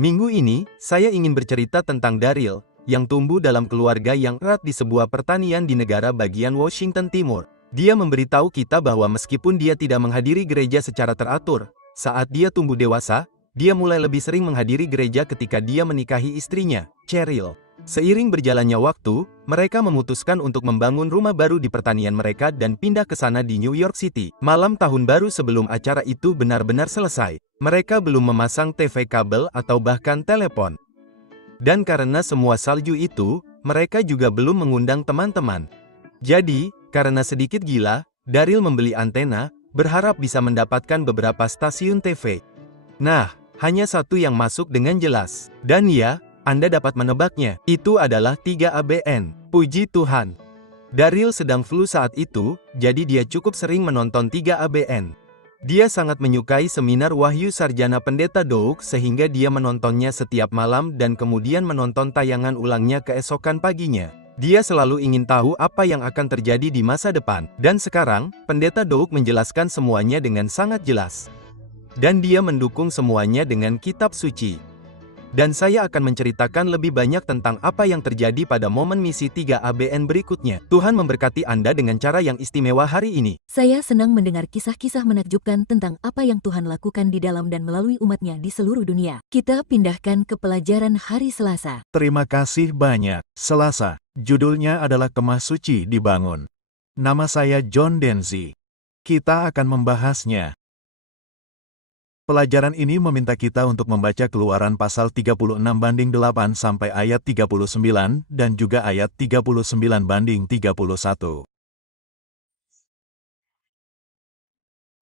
Minggu ini, saya ingin bercerita tentang Daryl, yang tumbuh dalam keluarga yang erat di sebuah pertanian di negara bagian Washington Timur. Dia memberitahu kita bahwa meskipun dia tidak menghadiri gereja secara teratur, saat dia tumbuh dewasa, dia mulai lebih sering menghadiri gereja ketika dia menikahi istrinya, Cheryl. Seiring berjalannya waktu, mereka memutuskan untuk membangun rumah baru di pertanian mereka dan pindah ke sana di New York City. Malam tahun baru sebelum acara itu benar-benar selesai, mereka belum memasang TV kabel atau bahkan telepon. Dan karena semua salju itu, mereka juga belum mengundang teman-teman. Jadi, karena sedikit gila, Daryl membeli antena, berharap bisa mendapatkan beberapa stasiun TV. Nah, hanya satu yang masuk dengan jelas. Dan ya, Anda dapat menebaknya. Itu adalah 3ABN. Puji Tuhan. Daryl sedang flu saat itu, jadi dia cukup sering menonton 3ABN. Dia sangat menyukai seminar Wahyu Sarjana Pendeta Doug sehingga dia menontonnya setiap malam dan kemudian menonton tayangan ulangnya keesokan paginya. Dia selalu ingin tahu apa yang akan terjadi di masa depan. Dan sekarang, Pendeta Doug menjelaskan semuanya dengan sangat jelas. Dan dia mendukung semuanya dengan kitab suci. Dan saya akan menceritakan lebih banyak tentang apa yang terjadi pada momen misi 3ABN berikutnya. Tuhan memberkati Anda dengan cara yang istimewa hari ini. Saya senang mendengar kisah-kisah menakjubkan tentang apa yang Tuhan lakukan di dalam dan melalui umatnya di seluruh dunia. Kita pindahkan ke pelajaran hari Selasa. Terima kasih banyak. Selasa, judulnya adalah Kemah Suci Dibangun. Nama saya John Denzi. Kita akan membahasnya. Pelajaran ini meminta kita untuk membaca Keluaran pasal 36/8 sampai ayat 39 dan juga ayat 39/31.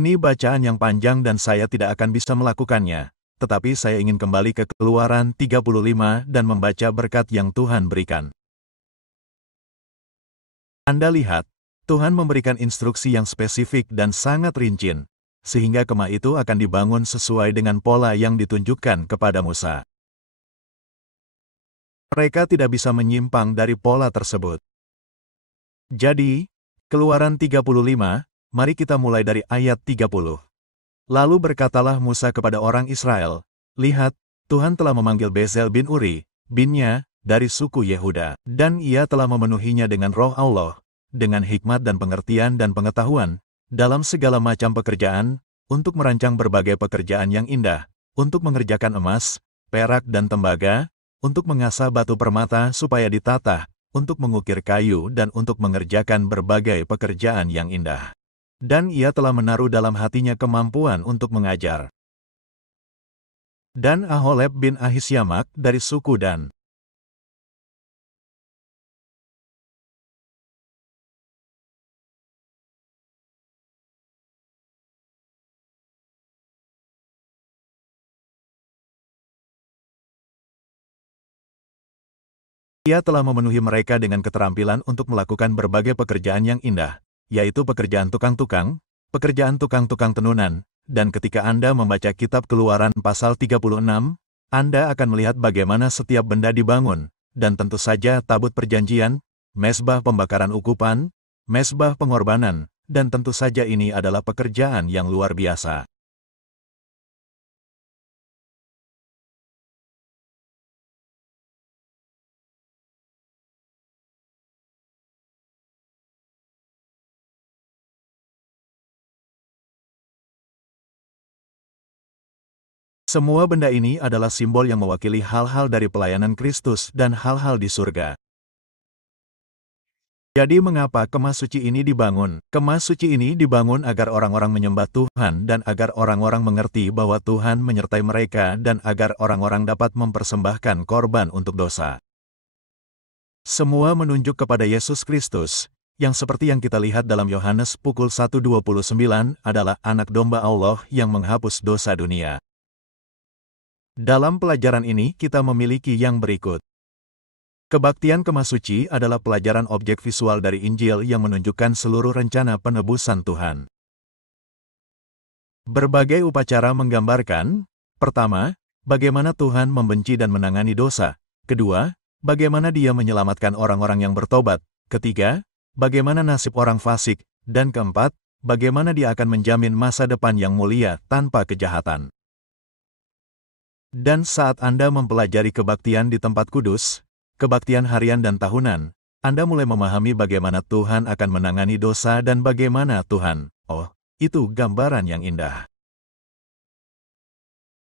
Ini bacaan yang panjang dan saya tidak akan bisa melakukannya, tetapi saya ingin kembali ke Keluaran 35 dan membaca berkat yang Tuhan berikan. Anda lihat, Tuhan memberikan instruksi yang spesifik dan sangat rinci, sehingga kemah itu akan dibangun sesuai dengan pola yang ditunjukkan kepada Musa. Mereka tidak bisa menyimpang dari pola tersebut. Jadi, Keluaran 35, mari kita mulai dari ayat 30. Lalu berkatalah Musa kepada orang Israel, "Lihat, Tuhan telah memanggil Bezel bin Uri, binnya, dari suku Yehuda, dan ia telah memenuhinya dengan roh Allah, dengan hikmat dan pengertian dan pengetahuan, dalam segala macam pekerjaan, untuk merancang berbagai pekerjaan yang indah, untuk mengerjakan emas, perak dan tembaga, untuk mengasah batu permata supaya ditata, untuk mengukir kayu dan untuk mengerjakan berbagai pekerjaan yang indah. Dan ia telah menaruh dalam hatinya kemampuan untuk mengajar." Dan Aholeb bin Ahisyamak dari suku Dan. Ia telah memenuhi mereka dengan keterampilan untuk melakukan berbagai pekerjaan yang indah, yaitu pekerjaan tukang-tukang, pekerjaan tukang-tukang tenunan, dan ketika Anda membaca kitab Keluaran pasal 36, Anda akan melihat bagaimana setiap benda dibangun, dan tentu saja tabut perjanjian, mezbah pembakaran ukupan, mezbah pengorbanan, dan tentu saja ini adalah pekerjaan yang luar biasa. Semua benda ini adalah simbol yang mewakili hal-hal dari pelayanan Kristus dan hal-hal di surga. Jadi mengapa kemah suci ini dibangun? Kemah suci ini dibangun agar orang-orang menyembah Tuhan dan agar orang-orang mengerti bahwa Tuhan menyertai mereka dan agar orang-orang dapat mempersembahkan korban untuk dosa. Semua menunjuk kepada Yesus Kristus, yang seperti yang kita lihat dalam Yohanes pukul 1:29 adalah anak domba Allah yang menghapus dosa dunia. Dalam pelajaran ini kita memiliki yang berikut. Kebaktian kemah suci adalah pelajaran objek visual dari Injil yang menunjukkan seluruh rencana penebusan Tuhan. Berbagai upacara menggambarkan, pertama, bagaimana Tuhan membenci dan menangani dosa. Kedua, bagaimana Dia menyelamatkan orang-orang yang bertobat. Ketiga, bagaimana nasib orang fasik. Dan keempat, bagaimana Dia akan menjamin masa depan yang mulia tanpa kejahatan. Dan saat Anda mempelajari kebaktian di tempat kudus, kebaktian harian dan tahunan, Anda mulai memahami bagaimana Tuhan akan menangani dosa dan bagaimana Tuhan, itu gambaran yang indah.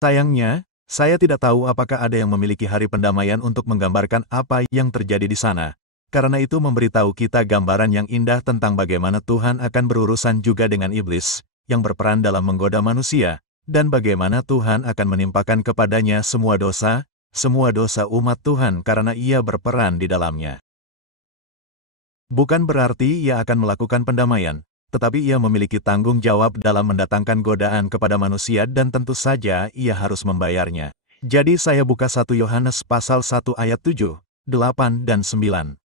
Sayangnya, saya tidak tahu apakah ada yang memiliki hari pendamaian untuk menggambarkan apa yang terjadi di sana. Karena itu memberitahu kita gambaran yang indah tentang bagaimana Tuhan akan berurusan juga dengan iblis, yang berperan dalam menggoda manusia, dan bagaimana Tuhan akan menimpakan kepadanya semua dosa umat Tuhan karena ia berperan di dalamnya. Bukan berarti ia akan melakukan pendamaian, tetapi ia memiliki tanggung jawab dalam mendatangkan godaan kepada manusia dan tentu saja ia harus membayarnya. Jadi saya buka 1 Yohanes pasal 1 ayat 7, 8 dan 9.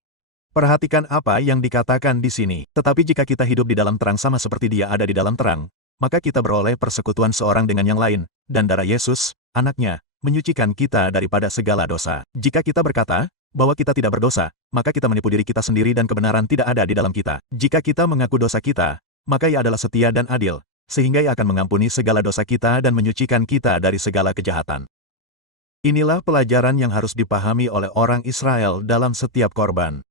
Perhatikan apa yang dikatakan di sini. Tetapi jika kita hidup di dalam terang sama seperti Dia ada di dalam terang, maka kita beroleh persekutuan seorang dengan yang lain, dan darah Yesus, anaknya, menyucikan kita daripada segala dosa. Jika kita berkata bahwa kita tidak berdosa, maka kita menipu diri kita sendiri dan kebenaran tidak ada di dalam kita. Jika kita mengaku dosa kita, maka Ia adalah setia dan adil, sehingga Ia akan mengampuni segala dosa kita dan menyucikan kita dari segala kejahatan. Inilah pelajaran yang harus dipahami oleh orang Israel dalam setiap korban.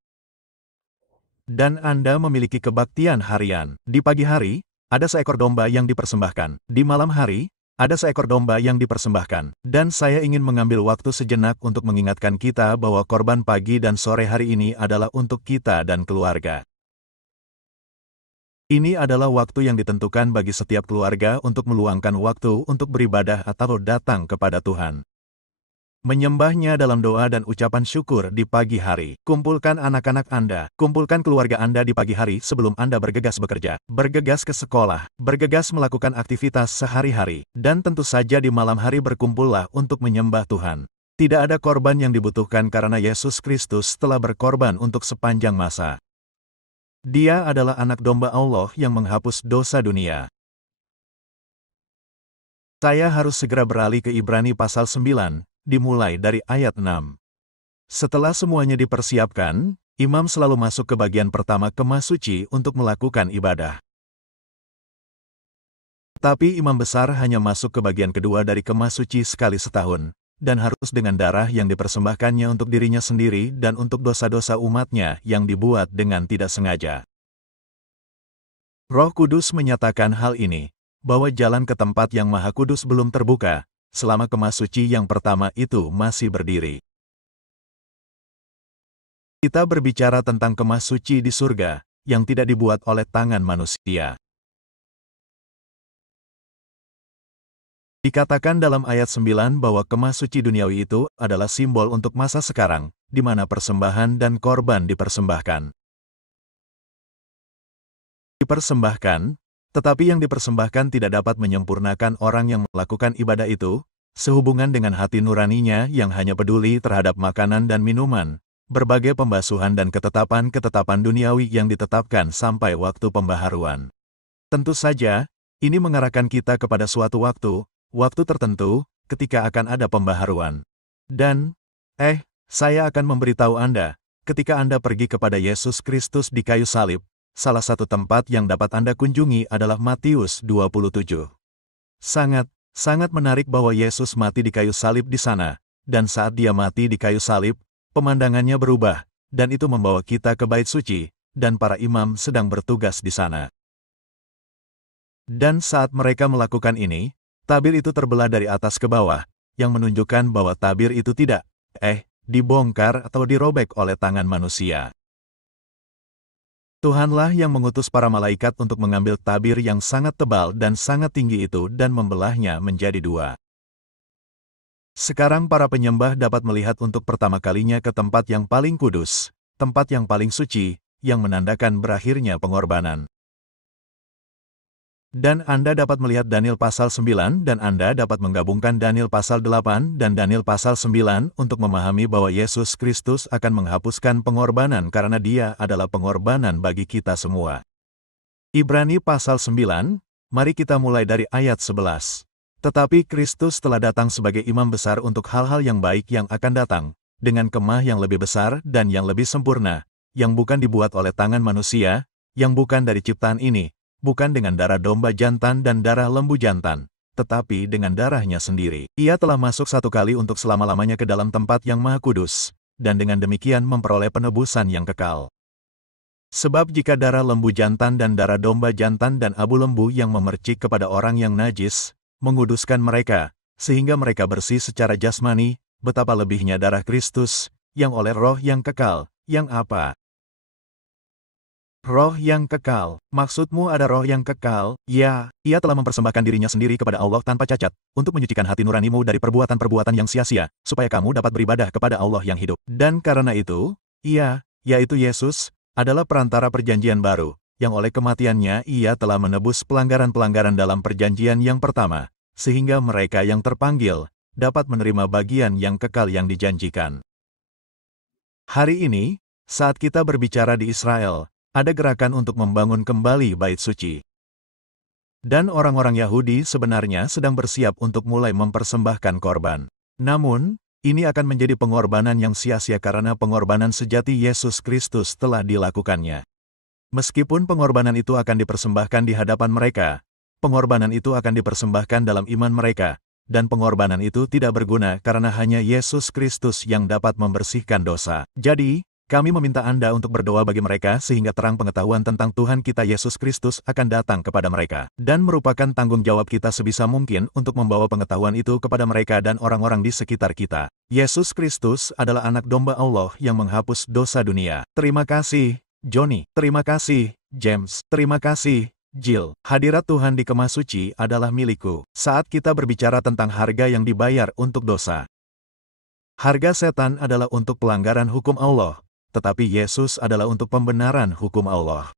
Dan Anda memiliki kebaktian harian. Di pagi hari, ada seekor domba yang dipersembahkan. Di malam hari, ada seekor domba yang dipersembahkan. Dan saya ingin mengambil waktu sejenak untuk mengingatkan kita bahwa korban pagi dan sore hari ini adalah untuk kita dan keluarga. Ini adalah waktu yang ditentukan bagi setiap keluarga untuk meluangkan waktu untuk beribadah atau datang kepada Tuhan. Menyembahnya dalam doa dan ucapan syukur di pagi hari. Kumpulkan anak-anak Anda, kumpulkan keluarga Anda di pagi hari sebelum Anda bergegas bekerja, bergegas ke sekolah, bergegas melakukan aktivitas sehari-hari, dan tentu saja di malam hari berkumpullah untuk menyembah Tuhan. Tidak ada korban yang dibutuhkan karena Yesus Kristus telah berkorban untuk sepanjang masa. Dia adalah anak domba Allah yang menghapus dosa dunia. Saya harus segera beralih ke Ibrani pasal 9, dimulai dari ayat 6. Setelah semuanya dipersiapkan, imam selalu masuk ke bagian pertama kemah suci untuk melakukan ibadah. Tapi imam besar hanya masuk ke bagian kedua dari kemah suci sekali setahun, dan harus dengan darah yang dipersembahkannya untuk dirinya sendiri dan untuk dosa-dosa umatnya yang dibuat dengan tidak sengaja. Roh Kudus menyatakan hal ini, bahwa jalan ke tempat yang Maha Kudus belum terbuka, selama kemah suci yang pertama itu masih berdiri. Kita berbicara tentang kemah suci di surga, yang tidak dibuat oleh tangan manusia. Dikatakan dalam ayat 9 bahwa kemah suci duniawi itu adalah simbol untuk masa sekarang, di mana persembahan dan korban dipersembahkan. Dipersembahkan, tetapi yang dipersembahkan tidak dapat menyempurnakan orang yang melakukan ibadah itu, sehubungan dengan hati nuraninya yang hanya peduli terhadap makanan dan minuman, berbagai pembasuhan dan ketetapan-ketetapan duniawi yang ditetapkan sampai waktu pembaharuan. Tentu saja, ini mengarahkan kita kepada suatu waktu tertentu, ketika akan ada pembaharuan. Dan, saya akan memberitahu Anda, ketika Anda pergi kepada Yesus Kristus di kayu salib, salah satu tempat yang dapat Anda kunjungi adalah Matius 27. Sangat menarik bahwa Yesus mati di kayu salib di sana, dan saat Dia mati di kayu salib, pemandangannya berubah, dan itu membawa kita ke bait suci, dan para imam sedang bertugas di sana. Dan saat mereka melakukan ini, tabir itu terbelah dari atas ke bawah, yang menunjukkan bahwa tabir itu tidak, dibongkar atau dirobek oleh tangan manusia. Tuhanlah yang mengutus para malaikat untuk mengambil tabir yang sangat tebal dan sangat tinggi itu dan membelahnya menjadi dua. Sekarang para penyembah dapat melihat untuk pertama kalinya ke tempat yang paling kudus, tempat yang paling suci, yang menandakan berakhirnya pengorbanan. Dan Anda dapat melihat Daniel pasal 9 dan Anda dapat menggabungkan Daniel pasal 8 dan Daniel pasal 9 untuk memahami bahwa Yesus Kristus akan menghapuskan pengorbanan karena Dia adalah pengorbanan bagi kita semua. Ibrani pasal 9, mari kita mulai dari ayat 11. Tetapi Kristus telah datang sebagai imam besar untuk hal-hal yang baik yang akan datang, dengan kemah yang lebih besar dan yang lebih sempurna, yang bukan dibuat oleh tangan manusia, yang bukan dari ciptaan ini, bukan dengan darah domba jantan dan darah lembu jantan, tetapi dengan darahnya sendiri. Ia telah masuk satu kali untuk selama-lamanya ke dalam tempat yang maha kudus, dan dengan demikian memperoleh penebusan yang kekal. Sebab jika darah lembu jantan dan darah domba jantan dan abu lembu yang memercik kepada orang yang najis, menguduskan mereka, sehingga mereka bersih secara jasmani, betapa lebihnya darah Kristus, yang oleh roh yang kekal, yang apa? Roh yang kekal, maksudmu ada roh yang kekal? Ya, Ia telah mempersembahkan dirinya sendiri kepada Allah tanpa cacat, untuk menyucikan hati nuranimu dari perbuatan-perbuatan yang sia-sia, supaya kamu dapat beribadah kepada Allah yang hidup. Dan karena itu, Ia, yaitu Yesus, adalah perantara perjanjian baru, yang oleh kematiannya Ia telah menebus pelanggaran-pelanggaran dalam perjanjian yang pertama, sehingga mereka yang terpanggil, dapat menerima bagian yang kekal yang dijanjikan. Hari ini, saat kita berbicara di Israel, ada gerakan untuk membangun kembali bait suci. Dan orang-orang Yahudi sebenarnya sedang bersiap untuk mulai mempersembahkan korban. Namun, ini akan menjadi pengorbanan yang sia-sia karena pengorbanan sejati Yesus Kristus telah dilakukannya. Meskipun pengorbanan itu akan dipersembahkan di hadapan mereka, pengorbanan itu akan dipersembahkan dalam iman mereka, dan pengorbanan itu tidak berguna karena hanya Yesus Kristus yang dapat membersihkan dosa. Jadi, kami meminta Anda untuk berdoa bagi mereka sehingga terang pengetahuan tentang Tuhan kita Yesus Kristus akan datang kepada mereka. Dan merupakan tanggung jawab kita sebisa mungkin untuk membawa pengetahuan itu kepada mereka dan orang-orang di sekitar kita. Yesus Kristus adalah anak domba Allah yang menghapus dosa dunia. Terima kasih, Johnny. Terima kasih, James. Terima kasih, Jill. Hadirat Tuhan di Kemah Suci adalah milikku. Saat kita berbicara tentang harga yang dibayar untuk dosa, harga setan adalah untuk pelanggaran hukum Allah, tetapi Yesus adalah untuk pembenaran hukum Allah.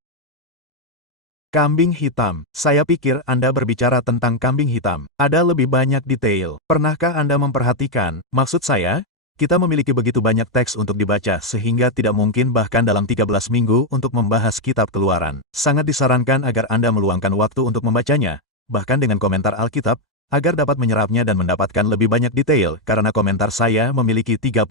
Kambing hitam. Saya pikir Anda berbicara tentang kambing hitam. Ada lebih banyak detail. Pernahkah Anda memperhatikan? Maksud saya, kita memiliki begitu banyak teks untuk dibaca sehingga tidak mungkin bahkan dalam 13 minggu untuk membahas kitab Keluaran. Sangat disarankan agar Anda meluangkan waktu untuk membacanya, bahkan dengan komentar Alkitab, agar dapat menyerapnya dan mendapatkan lebih banyak detail, karena komentar saya memiliki 38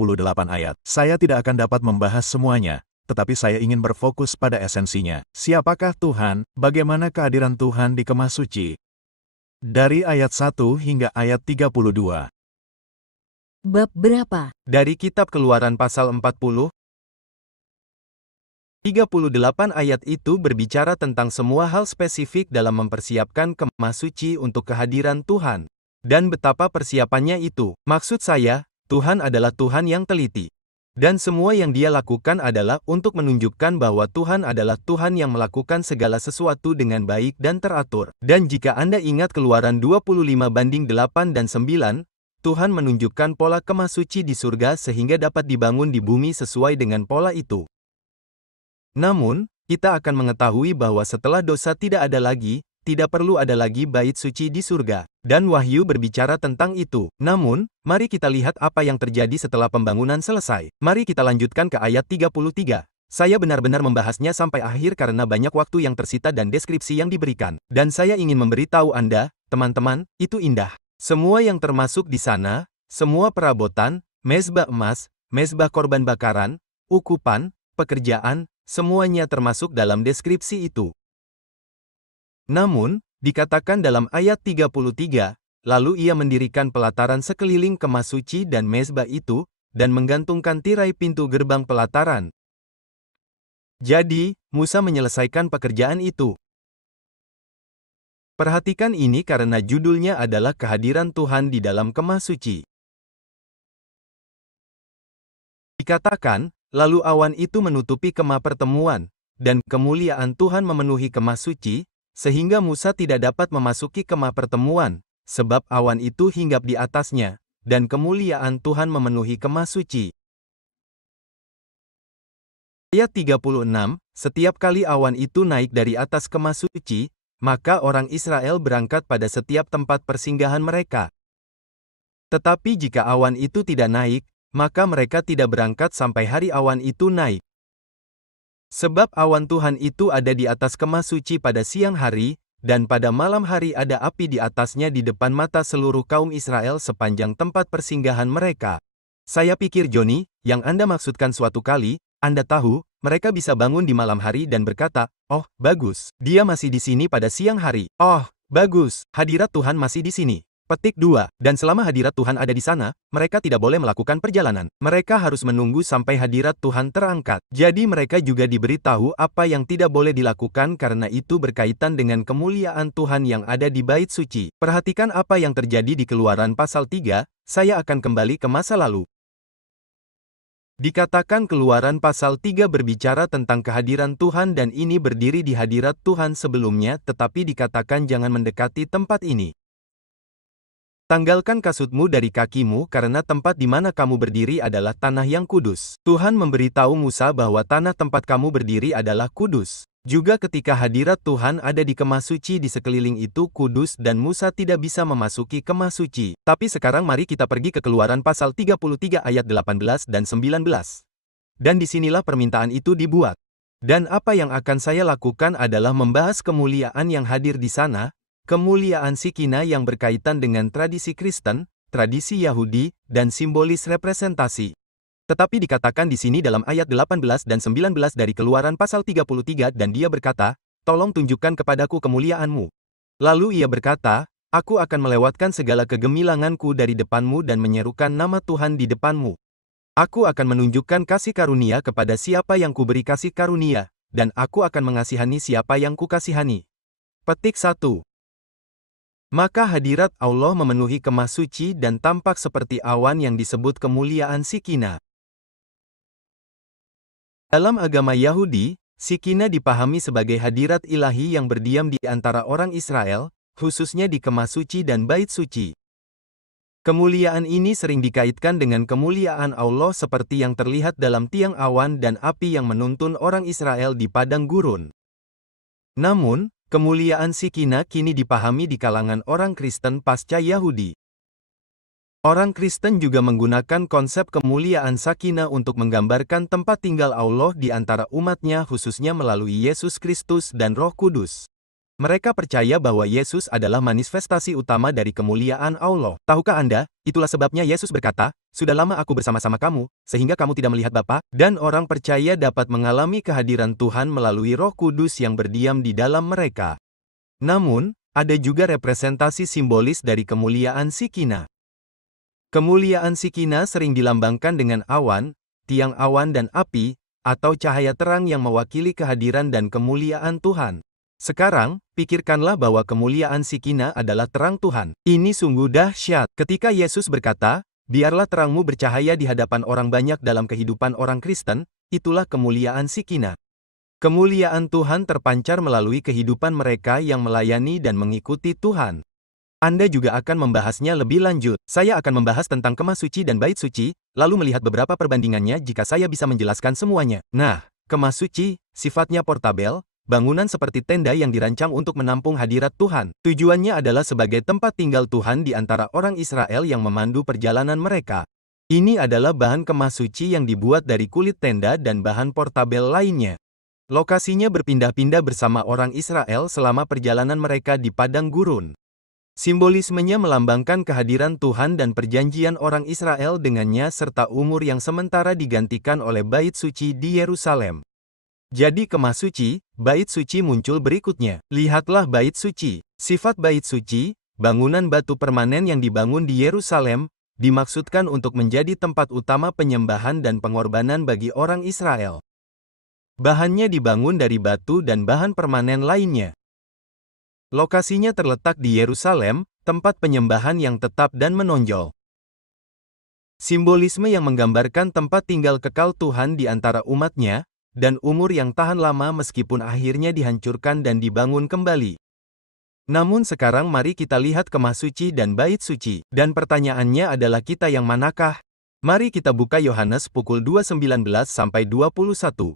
ayat. Saya tidak akan dapat membahas semuanya, tetapi saya ingin berfokus pada esensinya. Siapakah Tuhan? Bagaimana kehadiran Tuhan di Kemah Suci? Dari ayat 1 hingga ayat 32. Bab berapa? Dari kitab Keluaran pasal 40, 38 ayat itu berbicara tentang semua hal spesifik dalam mempersiapkan Kemah Suci untuk kehadiran Tuhan. Dan betapa persiapannya itu. Maksud saya, Tuhan adalah Tuhan yang teliti. Dan semua yang Dia lakukan adalah untuk menunjukkan bahwa Tuhan adalah Tuhan yang melakukan segala sesuatu dengan baik dan teratur. Dan jika Anda ingat Keluaran 25:8 dan 9, Tuhan menunjukkan pola Kemah Suci di surga sehingga dapat dibangun di bumi sesuai dengan pola itu. Namun, kita akan mengetahui bahwa setelah dosa tidak ada lagi, tidak perlu ada lagi bait suci di surga. Dan Wahyu berbicara tentang itu. Namun, mari kita lihat apa yang terjadi setelah pembangunan selesai. Mari kita lanjutkan ke ayat 33. Saya benar-benar membahasnya sampai akhir karena banyak waktu yang tersita dan deskripsi yang diberikan. Dan saya ingin memberitahu Anda, teman-teman, itu indah. Semua yang termasuk di sana, semua perabotan, mezbah emas, mezbah korban bakaran, ukupan, pekerjaan, semuanya termasuk dalam deskripsi itu. Namun, dikatakan dalam ayat 33, lalu ia mendirikan pelataran sekeliling Kemah Suci dan mezbah itu, dan menggantungkan tirai pintu gerbang pelataran. Jadi, Musa menyelesaikan pekerjaan itu. Perhatikan ini karena judulnya adalah kehadiran Tuhan di dalam Kemah Suci. Dikatakan, lalu awan itu menutupi kemah pertemuan, dan kemuliaan Tuhan memenuhi Kemah Suci, sehingga Musa tidak dapat memasuki kemah pertemuan, sebab awan itu hinggap di atasnya, dan kemuliaan Tuhan memenuhi Kemah Suci. Ayat 36, setiap kali awan itu naik dari atas Kemah Suci, maka orang Israel berangkat pada setiap tempat persinggahan mereka. Tetapi jika awan itu tidak naik, maka mereka tidak berangkat sampai hari awan itu naik. Sebab awan Tuhan itu ada di atas Kemah Suci pada siang hari, dan pada malam hari ada api di atasnya di depan mata seluruh kaum Israel sepanjang tempat persinggahan mereka. Saya pikir Johnny, yang Anda maksudkan suatu kali, Anda tahu, mereka bisa bangun di malam hari dan berkata, "Oh, bagus, dia masih di sini pada siang hari. Oh, bagus, hadirat Tuhan masih di sini." Petik 2. Dan selama hadirat Tuhan ada di sana, mereka tidak boleh melakukan perjalanan. Mereka harus menunggu sampai hadirat Tuhan terangkat. Jadi mereka juga diberitahu apa yang tidak boleh dilakukan karena itu berkaitan dengan kemuliaan Tuhan yang ada di bait suci. Perhatikan apa yang terjadi di Keluaran pasal 3, saya akan kembali ke masa lalu. Dikatakan Keluaran pasal 3 berbicara tentang kehadiran Tuhan dan ini berdiri di hadirat Tuhan sebelumnya, tetapi dikatakan jangan mendekati tempat ini. Tanggalkan kasutmu dari kakimu karena tempat di mana kamu berdiri adalah tanah yang kudus. Tuhan memberitahu Musa bahwa tanah tempat kamu berdiri adalah kudus. Juga ketika hadirat Tuhan ada di Kemah Suci di sekeliling itu kudus dan Musa tidak bisa memasuki Kemah Suci. Tapi sekarang mari kita pergi ke Keluaran pasal 33 ayat 18 dan 19. Dan disinilah permintaan itu dibuat. Dan apa yang akan saya lakukan adalah membahas kemuliaan yang hadir di sana, Kemuliaan Shekhinah yang berkaitan dengan tradisi Kristen, tradisi Yahudi, dan simbolis representasi. Tetapi dikatakan di sini dalam ayat 18 dan 19 dari Keluaran pasal 33 dan dia berkata, "Tolong tunjukkan kepadaku kemuliaanmu." Lalu ia berkata, "Aku akan melewatkan segala kegemilanganku dari depanmu dan menyerukan nama Tuhan di depanmu. Aku akan menunjukkan kasih karunia kepada siapa yang kuberi kasih karunia, dan aku akan mengasihani siapa yang kukasihani." Petik 1. Maka hadirat Allah memenuhi kemah suci dan tampak seperti awan yang disebut kemuliaan Shekhinah. Dalam agama Yahudi, Shekhinah dipahami sebagai hadirat ilahi yang berdiam di antara orang Israel, khususnya di kemah suci dan bait suci. Kemuliaan ini sering dikaitkan dengan kemuliaan Allah seperti yang terlihat dalam tiang awan dan api yang menuntun orang Israel di padang gurun. Namun, kemuliaan Shekhinah kini dipahami di kalangan orang Kristen pasca Yahudi. Orang Kristen juga menggunakan konsep kemuliaan Shekhinah untuk menggambarkan tempat tinggal Allah di antara umatnya khususnya melalui Yesus Kristus dan Roh Kudus. Mereka percaya bahwa Yesus adalah manifestasi utama dari kemuliaan Allah. Tahukah Anda, itulah sebabnya Yesus berkata, "Sudah lama aku bersama-sama kamu, sehingga kamu tidak melihat Bapa," dan orang percaya dapat mengalami kehadiran Tuhan melalui Roh Kudus yang berdiam di dalam mereka. Namun, ada juga representasi simbolis dari kemuliaan Shekhinah. Kemuliaan Shekhinah sering dilambangkan dengan awan, tiang awan dan api, atau cahaya terang yang mewakili kehadiran dan kemuliaan Tuhan. Sekarang, pikirkanlah bahwa kemuliaan Shekhinah adalah terang Tuhan. Ini sungguh dahsyat. Ketika Yesus berkata, "Biarlah terangmu bercahaya di hadapan orang banyak dalam kehidupan orang Kristen," itulah kemuliaan Shekhinah. Kemuliaan Tuhan terpancar melalui kehidupan mereka yang melayani dan mengikuti Tuhan. Anda juga akan membahasnya lebih lanjut. Saya akan membahas tentang kemah suci dan bait suci, lalu melihat beberapa perbandingannya jika saya bisa menjelaskan semuanya. Nah, kemah suci, sifatnya portabel, bangunan seperti tenda yang dirancang untuk menampung hadirat Tuhan. Tujuannya adalah sebagai tempat tinggal Tuhan di antara orang Israel yang memandu perjalanan mereka. Ini adalah bahan kemah suci yang dibuat dari kulit tenda dan bahan portabel lainnya. Lokasinya berpindah-pindah bersama orang Israel selama perjalanan mereka di padang gurun. Simbolismenya melambangkan kehadiran Tuhan dan perjanjian orang Israel dengannya serta umur yang sementara digantikan oleh bait suci di Yerusalem. Jadi kemah suci, bait suci muncul berikutnya. Lihatlah bait suci. Sifat bait suci, bangunan batu permanen yang dibangun di Yerusalem, dimaksudkan untuk menjadi tempat utama penyembahan dan pengorbanan bagi orang Israel. Bahannya dibangun dari batu dan bahan permanen lainnya. Lokasinya terletak di Yerusalem, tempat penyembahan yang tetap dan menonjol. Simbolisme yang menggambarkan tempat tinggal kekal Tuhan di antara umatnya, dan umur yang tahan lama meskipun akhirnya dihancurkan dan dibangun kembali. Namun sekarang mari kita lihat kemah suci dan bait suci. Dan pertanyaannya adalah kita yang manakah? Mari kita buka Yohanes pukul 2:19-21.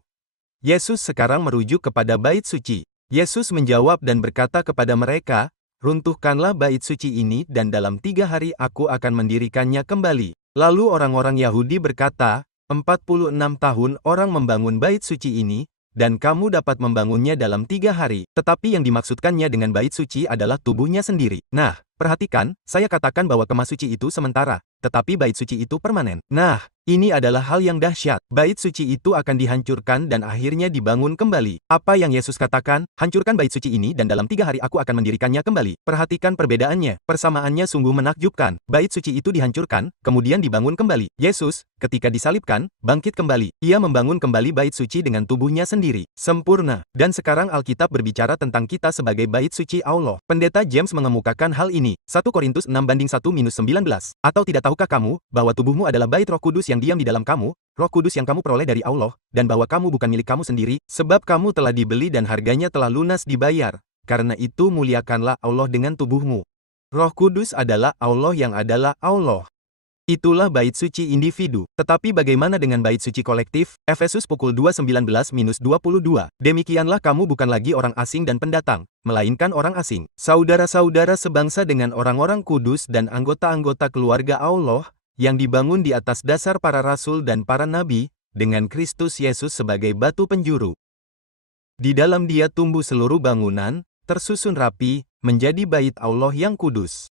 Yesus sekarang merujuk kepada bait suci. Yesus menjawab dan berkata kepada mereka, "Runtuhkanlah bait suci ini dan dalam 3 hari aku akan mendirikannya kembali." Lalu orang-orang Yahudi berkata, 46 tahun orang membangun bait suci ini, dan kamu dapat membangunnya dalam 3 hari. Tetapi yang dimaksudkannya dengan bait suci adalah tubuhnya sendiri. Nah, perhatikan, saya katakan bahwa kemah suci itu sementara, tetapi bait suci itu permanen. Nah, ini adalah hal yang dahsyat. Bait suci itu akan dihancurkan dan akhirnya dibangun kembali. Apa yang Yesus katakan? Hancurkan bait suci ini dan dalam 3 hari aku akan mendirikannya kembali. Perhatikan perbedaannya. Persamaannya sungguh menakjubkan. Bait suci itu dihancurkan, kemudian dibangun kembali. Yesus, ketika disalibkan, bangkit kembali. Ia membangun kembali bait suci dengan tubuhnya sendiri. Sempurna. Dan sekarang Alkitab berbicara tentang kita sebagai bait suci Allah. Pendeta James mengemukakan hal ini. 1 Korintus 6:1-19. Atau tidak tahukah kamu, bahwa tubuhmu adalah bait Roh Kudus yang diam di dalam kamu, Roh Kudus yang kamu peroleh dari Allah, dan bahwa kamu bukan milik kamu sendiri, sebab kamu telah dibeli dan harganya telah lunas dibayar. Karena itu muliakanlah Allah dengan tubuhmu. Roh Kudus adalah Allah yang adalah Allah. Itulah bait suci individu. Tetapi bagaimana dengan bait suci kolektif? Efesus pukul 2:19-22. Demikianlah kamu bukan lagi orang asing dan pendatang, melainkan orang asing. Saudara-saudara sebangsa dengan orang-orang kudus dan anggota-anggota keluarga Allah, yang dibangun di atas dasar para rasul dan para nabi, dengan Kristus Yesus sebagai batu penjuru. Di dalam Dia tumbuh seluruh bangunan, tersusun rapi, menjadi bait Allah yang kudus.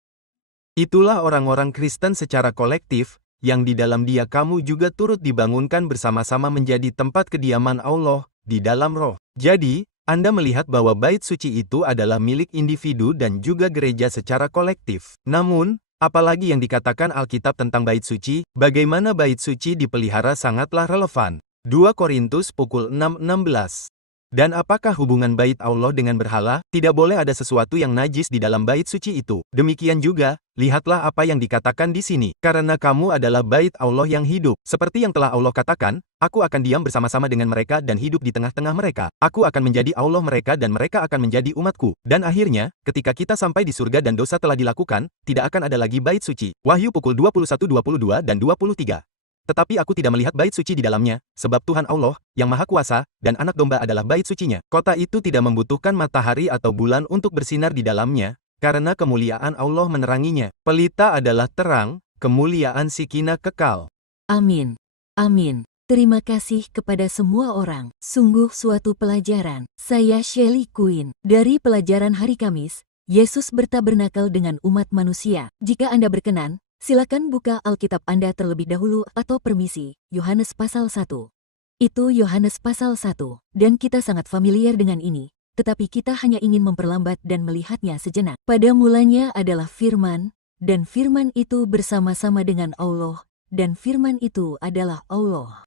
Itulah orang-orang Kristen secara kolektif, yang di dalam Dia kamu juga turut dibangunkan bersama-sama menjadi tempat kediaman Allah, di dalam roh. Jadi, Anda melihat bahwa bait suci itu adalah milik individu dan juga gereja secara kolektif. Namun, apalagi yang dikatakan Alkitab tentang bait suci, bagaimana bait suci dipelihara sangatlah relevan. 2 Korintus pukul 6:16. Dan apakah hubungan bait Allah dengan berhala? Tidak boleh ada sesuatu yang najis di dalam bait suci itu. Demikian juga, lihatlah apa yang dikatakan di sini. Karena kamu adalah bait Allah yang hidup. Seperti yang telah Allah katakan, aku akan diam bersama-sama dengan mereka dan hidup di tengah-tengah mereka. Aku akan menjadi Allah mereka dan mereka akan menjadi umatku. Dan akhirnya, ketika kita sampai di surga dan dosa telah dilakukan, tidak akan ada lagi bait suci. Wahyu pukul 21:22 dan 23. Tetapi aku tidak melihat bait suci di dalamnya, sebab Tuhan Allah, yang Maha Kuasa, dan Anak Domba adalah bait sucinya. Kota itu tidak membutuhkan matahari atau bulan untuk bersinar di dalamnya, karena kemuliaan Allah meneranginya. Pelita adalah terang, kemuliaan Shekhinah kekal. Amin. Amin. Terima kasih kepada semua orang. Sungguh suatu pelajaran. Saya Shelley Quinn. Dari pelajaran hari Kamis, Yesus bertabernakel dengan umat manusia. Jika Anda berkenan, silakan buka Alkitab Anda terlebih dahulu atau permisi, Yohanes pasal 1. Itu Yohanes pasal 1, dan kita sangat familiar dengan ini, tetapi kita hanya ingin memperlambat dan melihatnya sejenak. Pada mulanya adalah firman, dan firman itu bersama-sama dengan Allah, dan firman itu adalah Allah.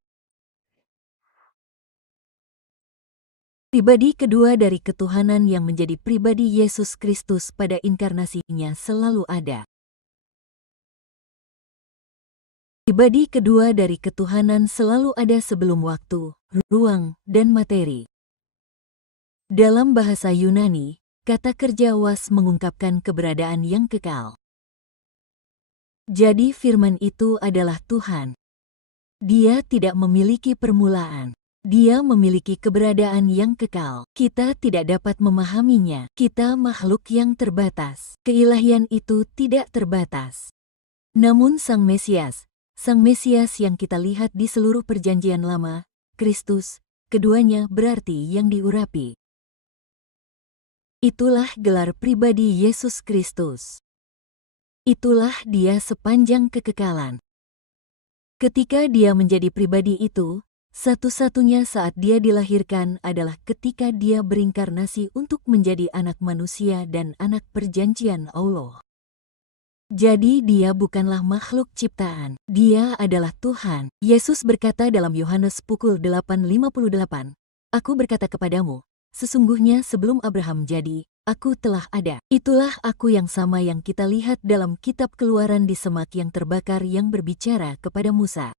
Pribadi kedua dari ketuhanan yang menjadi pribadi Yesus Kristus pada inkarnasinya selalu ada. Pribadi kedua dari ketuhanan selalu ada sebelum waktu, ruang, dan materi. Dalam bahasa Yunani, kata kerja was mengungkapkan keberadaan yang kekal. Jadi firman itu adalah Tuhan. Dia tidak memiliki permulaan. Dia memiliki keberadaan yang kekal. Kita tidak dapat memahaminya. Kita makhluk yang terbatas. Keilahian itu tidak terbatas. Namun Sang Mesias yang kita lihat di seluruh perjanjian lama, Kristus, keduanya berarti yang diurapi. Itulah gelar pribadi Yesus Kristus. Itulah Dia sepanjang kekekalan. Ketika Dia menjadi pribadi itu, satu-satunya saat Dia dilahirkan adalah ketika Dia berinkarnasi untuk menjadi anak manusia dan anak perjanjian Allah. Jadi Dia bukanlah makhluk ciptaan, Dia adalah Tuhan. Yesus berkata dalam Yohanes pukul 8:58, Aku berkata kepadamu, sesungguhnya sebelum Abraham jadi, Aku telah ada. Itulah Aku yang sama yang kita lihat dalam kitab Keluaran di semak yang terbakar yang berbicara kepada Musa.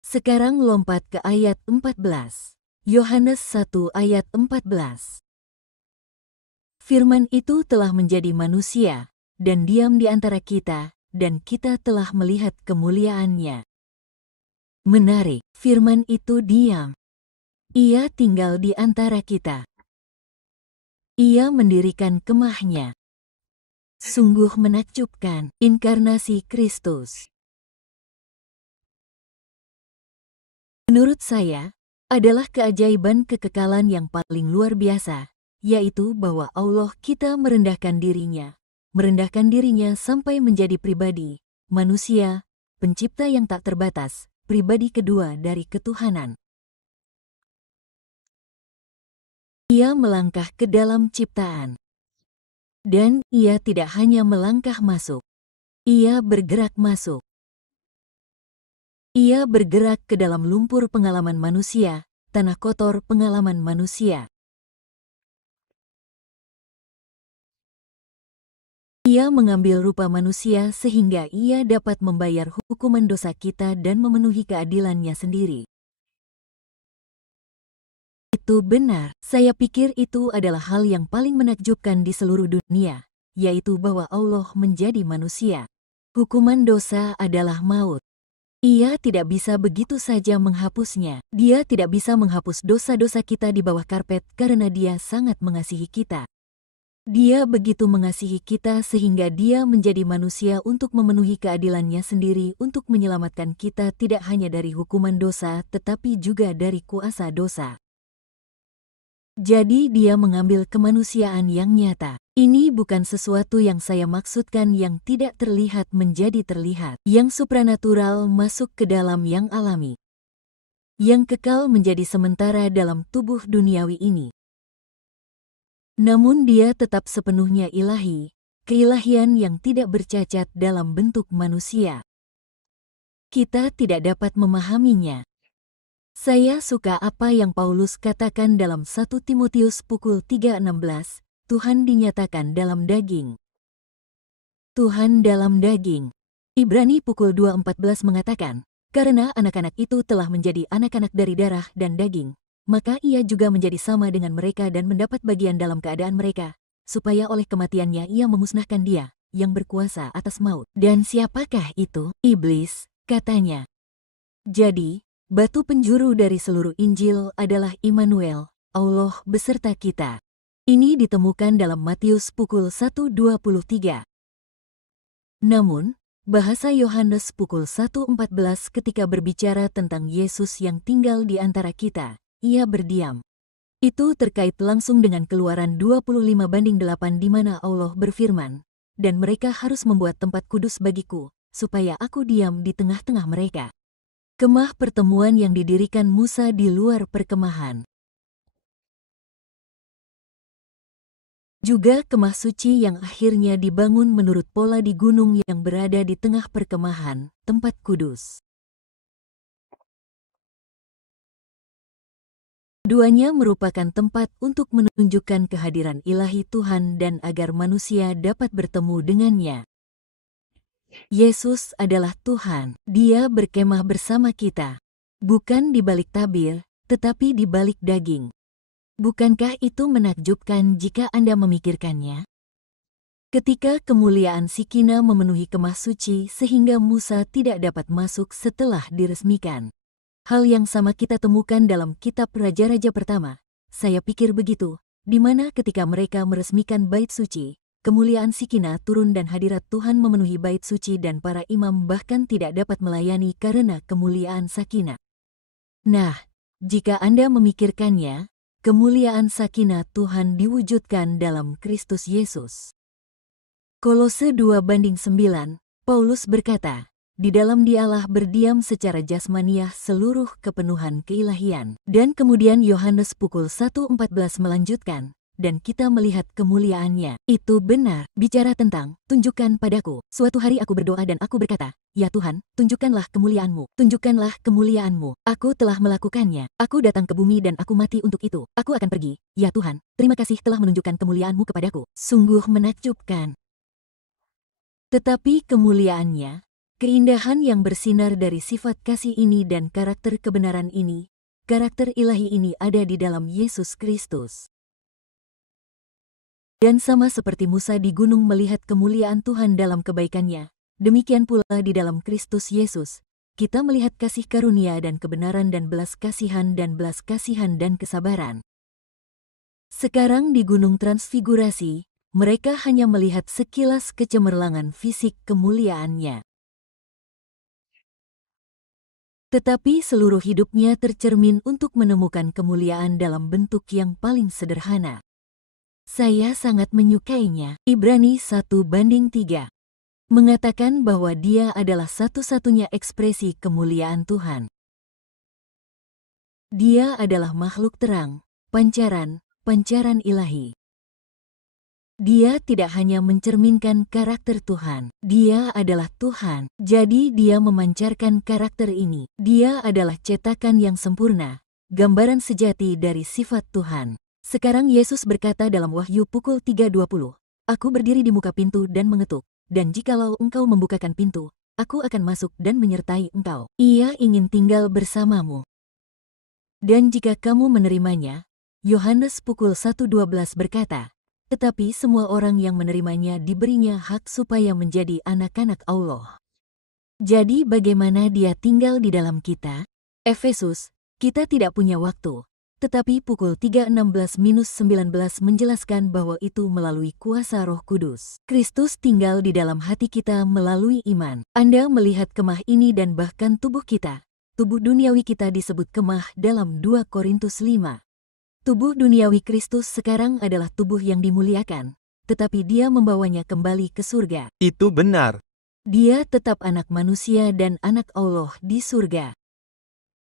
Sekarang lompat ke ayat 14. Yohanes 1 ayat 14. Firman itu telah menjadi manusia, dan diam di antara kita, dan kita telah melihat kemuliaannya. Menarik, firman itu diam. Ia tinggal di antara kita. Ia mendirikan kemahnya. Sungguh menakjubkan, inkarnasi Kristus. Menurut saya, adalah keajaiban kekekalan yang paling luar biasa, yaitu bahwa Allah kita merendahkan dirinya sampai menjadi pribadi, manusia, pencipta yang tak terbatas, pribadi kedua dari ketuhanan. Ia melangkah ke dalam ciptaan. Dan Ia tidak hanya melangkah masuk. Ia bergerak masuk. Ia bergerak ke dalam lumpur pengalaman manusia, tanah kotor pengalaman manusia. Ia mengambil rupa manusia sehingga Ia dapat membayar hukuman dosa kita dan memenuhi keadilannya sendiri. Itu benar. Saya pikir itu adalah hal yang paling menakjubkan di seluruh dunia, yaitu bahwa Allah menjadi manusia. Hukuman dosa adalah maut. Ia tidak bisa begitu saja menghapusnya. Dia tidak bisa menghapus dosa-dosa kita di bawah karpet karena Dia sangat mengasihi kita. Dia begitu mengasihi kita sehingga Dia menjadi manusia untuk memenuhi keadilannya sendiri untuk menyelamatkan kita tidak hanya dari hukuman dosa tetapi juga dari kuasa dosa. Jadi dia mengambil kemanusiaan yang nyata. Ini bukan sesuatu yang saya maksudkan yang tidak terlihat menjadi terlihat. Yang supranatural masuk ke dalam yang alami. Yang kekal menjadi sementara dalam tubuh duniawi ini. Namun dia tetap sepenuhnya ilahi, keilahian yang tidak bercacat dalam bentuk manusia. Kita tidak dapat memahaminya. Saya suka apa yang Paulus katakan dalam 1 Timotius pukul 3:16, Tuhan dinyatakan dalam daging. Tuhan dalam daging. Ibrani pukul 2:14 mengatakan, karena anak-anak itu telah menjadi anak-anak dari darah dan daging, maka ia juga menjadi sama dengan mereka dan mendapat bagian dalam keadaan mereka, supaya oleh kematiannya ia memusnahkan dia, yang berkuasa atas maut. Dan siapakah itu? Iblis, katanya. Jadi, batu penjuru dari seluruh Injil adalah Immanuel, Allah beserta kita. Ini ditemukan dalam Matius pukul 1:23. Namun, bahasa Yohanes pukul 1:14 ketika berbicara tentang Yesus yang tinggal di antara kita, ia berdiam. Itu terkait langsung dengan Keluaran 25:8 di mana Allah berfirman, dan mereka harus membuat tempat kudus bagiku, supaya aku diam di tengah-tengah mereka. Kemah pertemuan yang didirikan Musa di luar perkemahan. Juga kemah suci yang akhirnya dibangun menurut pola di gunung yang berada di tengah perkemahan, tempat kudus. Keduanya merupakan tempat untuk menunjukkan kehadiran ilahi Tuhan dan agar manusia dapat bertemu dengannya. Yesus adalah Tuhan. Dia berkemah bersama kita. Bukan di balik tabir, tetapi di balik daging. Bukankah itu menakjubkan jika Anda memikirkannya? Ketika kemuliaan Shekhinah memenuhi kemah suci sehingga Musa tidak dapat masuk setelah diresmikan. Hal yang sama kita temukan dalam kitab Raja-Raja Pertama. Saya pikir begitu, di mana ketika mereka meresmikan bait suci, kemuliaan Shekhinah turun dan hadirat Tuhan memenuhi bait suci dan para imam bahkan tidak dapat melayani karena kemuliaan Shekhinah. Nah, jika Anda memikirkannya, kemuliaan Shekhinah Tuhan diwujudkan dalam Kristus Yesus. Kolose 2:9, Paulus berkata, di dalam dialah berdiam secara jasmaniah seluruh kepenuhan keilahian. Dan kemudian Yohanes pukul 1:14 melanjutkan, dan kita melihat kemuliaannya. Itu benar, bicara tentang, tunjukkan padaku. Suatu hari aku berdoa dan aku berkata, ya Tuhan, tunjukkanlah kemuliaan-Mu, tunjukkanlah kemuliaan-Mu. Aku telah melakukannya, aku datang ke bumi dan aku mati untuk itu. Aku akan pergi, ya Tuhan, terima kasih telah menunjukkan kemuliaan-Mu kepadaku. Sungguh menakjubkan. Tetapi kemuliaannya, keindahan yang bersinar dari sifat kasih ini dan karakter kebenaran ini, karakter ilahi ini ada di dalam Yesus Kristus. Dan sama seperti Musa di gunung melihat kemuliaan Tuhan dalam kebaikannya, demikian pula di dalam Kristus Yesus, kita melihat kasih karunia dan kebenaran dan belas kasihan dan kesabaran. Sekarang di Gunung Transfigurasi, mereka hanya melihat sekilas kecemerlangan fisik kemuliaannya. Tetapi seluruh hidupnya tercermin untuk menemukan kemuliaan dalam bentuk yang paling sederhana. Saya sangat menyukainya. Ibrani 1:3 mengatakan bahwa dia adalah satu-satunya ekspresi kemuliaan Tuhan. Dia adalah makhluk terang, pancaran ilahi. Dia tidak hanya mencerminkan karakter Tuhan, dia adalah Tuhan. Jadi dia memancarkan karakter ini. Dia adalah cetakan yang sempurna, gambaran sejati dari sifat Tuhan. Sekarang Yesus berkata dalam Wahyu pukul 3:20, Aku berdiri di muka pintu dan mengetuk, dan jikalau engkau membukakan pintu, aku akan masuk dan menyertai engkau. Ia ingin tinggal bersamamu. Dan jika kamu menerimanya, Yohanes pukul 1:12 berkata, tetapi semua orang yang menerimanya diberinya hak supaya menjadi anak-anak Allah. Jadi bagaimana dia tinggal di dalam kita? Efesus, kita tidak punya waktu. Tetapi pukul 3:16-19 menjelaskan bahwa itu melalui kuasa Roh Kudus. Kristus tinggal di dalam hati kita melalui iman. Anda melihat kemah ini dan bahkan tubuh kita. Tubuh duniawi kita disebut kemah dalam 2 Korintus 5. Tubuh duniawi Kristus sekarang adalah tubuh yang dimuliakan, tetapi Dia membawanya kembali ke surga. Itu benar. Dia tetap anak manusia dan anak Allah di surga.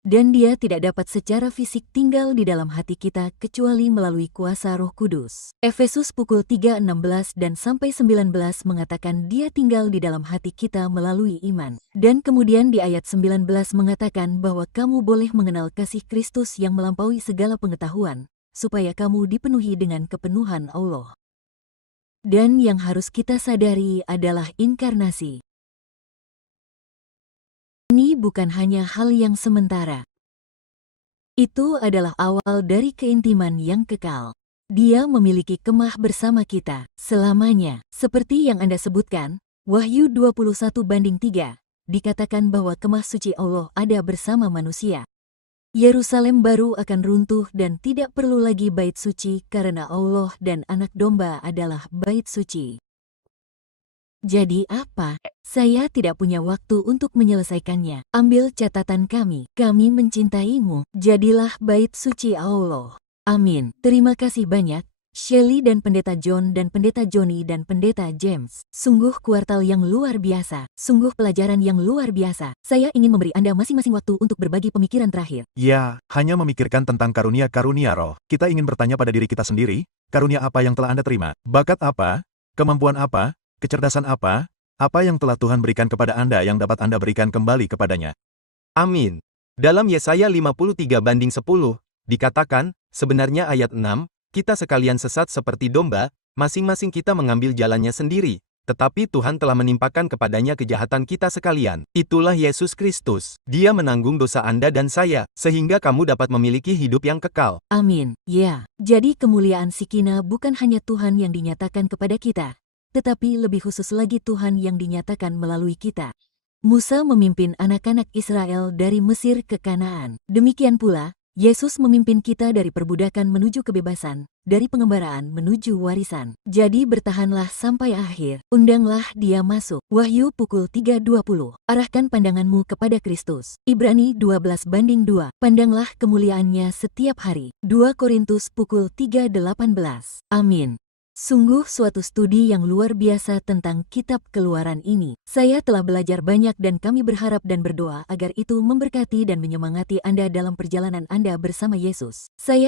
Dan Dia tidak dapat secara fisik tinggal di dalam hati kita kecuali melalui kuasa Roh Kudus. Efesus pukul 3:16 dan sampai 19 mengatakan Dia tinggal di dalam hati kita melalui iman. Dan kemudian di ayat 19 mengatakan bahwa kamu boleh mengenal kasih Kristus yang melampaui segala pengetahuan, supaya kamu dipenuhi dengan kepenuhan Allah. Dan yang harus kita sadari adalah inkarnasi. Ini bukan hanya hal yang sementara. Itu adalah awal dari keintiman yang kekal. Dia memiliki kemah bersama kita selamanya. Seperti yang Anda sebutkan, Wahyu 21:3, dikatakan bahwa kemah suci Allah ada bersama manusia. Yerusalem baru akan runtuh dan tidak perlu lagi bait suci karena Allah dan Anak Domba adalah bait suci. Jadi apa? Saya tidak punya waktu untuk menyelesaikannya. Ambil catatan kami mencintaimu. Jadilah bait suci Allah. Amin. Terima kasih banyak, Shelley dan Pendeta John dan Pendeta Johnny dan Pendeta James. Sungguh kuartal yang luar biasa. Sungguh pelajaran yang luar biasa. Saya ingin memberi Anda masing-masing waktu untuk berbagi pemikiran terakhir. Ya, hanya memikirkan tentang karunia-karunia roh. Kita ingin bertanya pada diri kita sendiri, karunia apa yang telah Anda terima? Bakat apa? Kemampuan apa? Kecerdasan apa? Apa yang telah Tuhan berikan kepada Anda yang dapat Anda berikan kembali kepadanya? Amin. Dalam Yesaya 53:10, dikatakan, sebenarnya ayat 6, kita sekalian sesat seperti domba, masing-masing kita mengambil jalannya sendiri, tetapi Tuhan telah menimpakan kepadanya kejahatan kita sekalian. Itulah Yesus Kristus. Dia menanggung dosa Anda dan saya, sehingga kamu dapat memiliki hidup yang kekal. Amin. Ya, jadi kemuliaan Shekhinah bukan hanya Tuhan yang dinyatakan kepada kita, tetapi lebih khusus lagi Tuhan yang dinyatakan melalui kita. Musa memimpin anak-anak Israel dari Mesir ke Kanaan. Demikian pula, Yesus memimpin kita dari perbudakan menuju kebebasan, dari pengembaraan menuju warisan. Jadi bertahanlah sampai akhir. Undanglah Dia masuk. Wahyu pukul 3:20. Arahkan pandanganmu kepada Kristus. Ibrani 12:2. Pandanglah kemuliaannya setiap hari. 2 Korintus pukul 3:18. Amin. Sungguh suatu studi yang luar biasa tentang kitab Keluaran ini. Saya telah belajar banyak dan kami berharap dan berdoa agar itu memberkati dan menyemangati Anda dalam perjalanan Anda bersama Yesus. Saya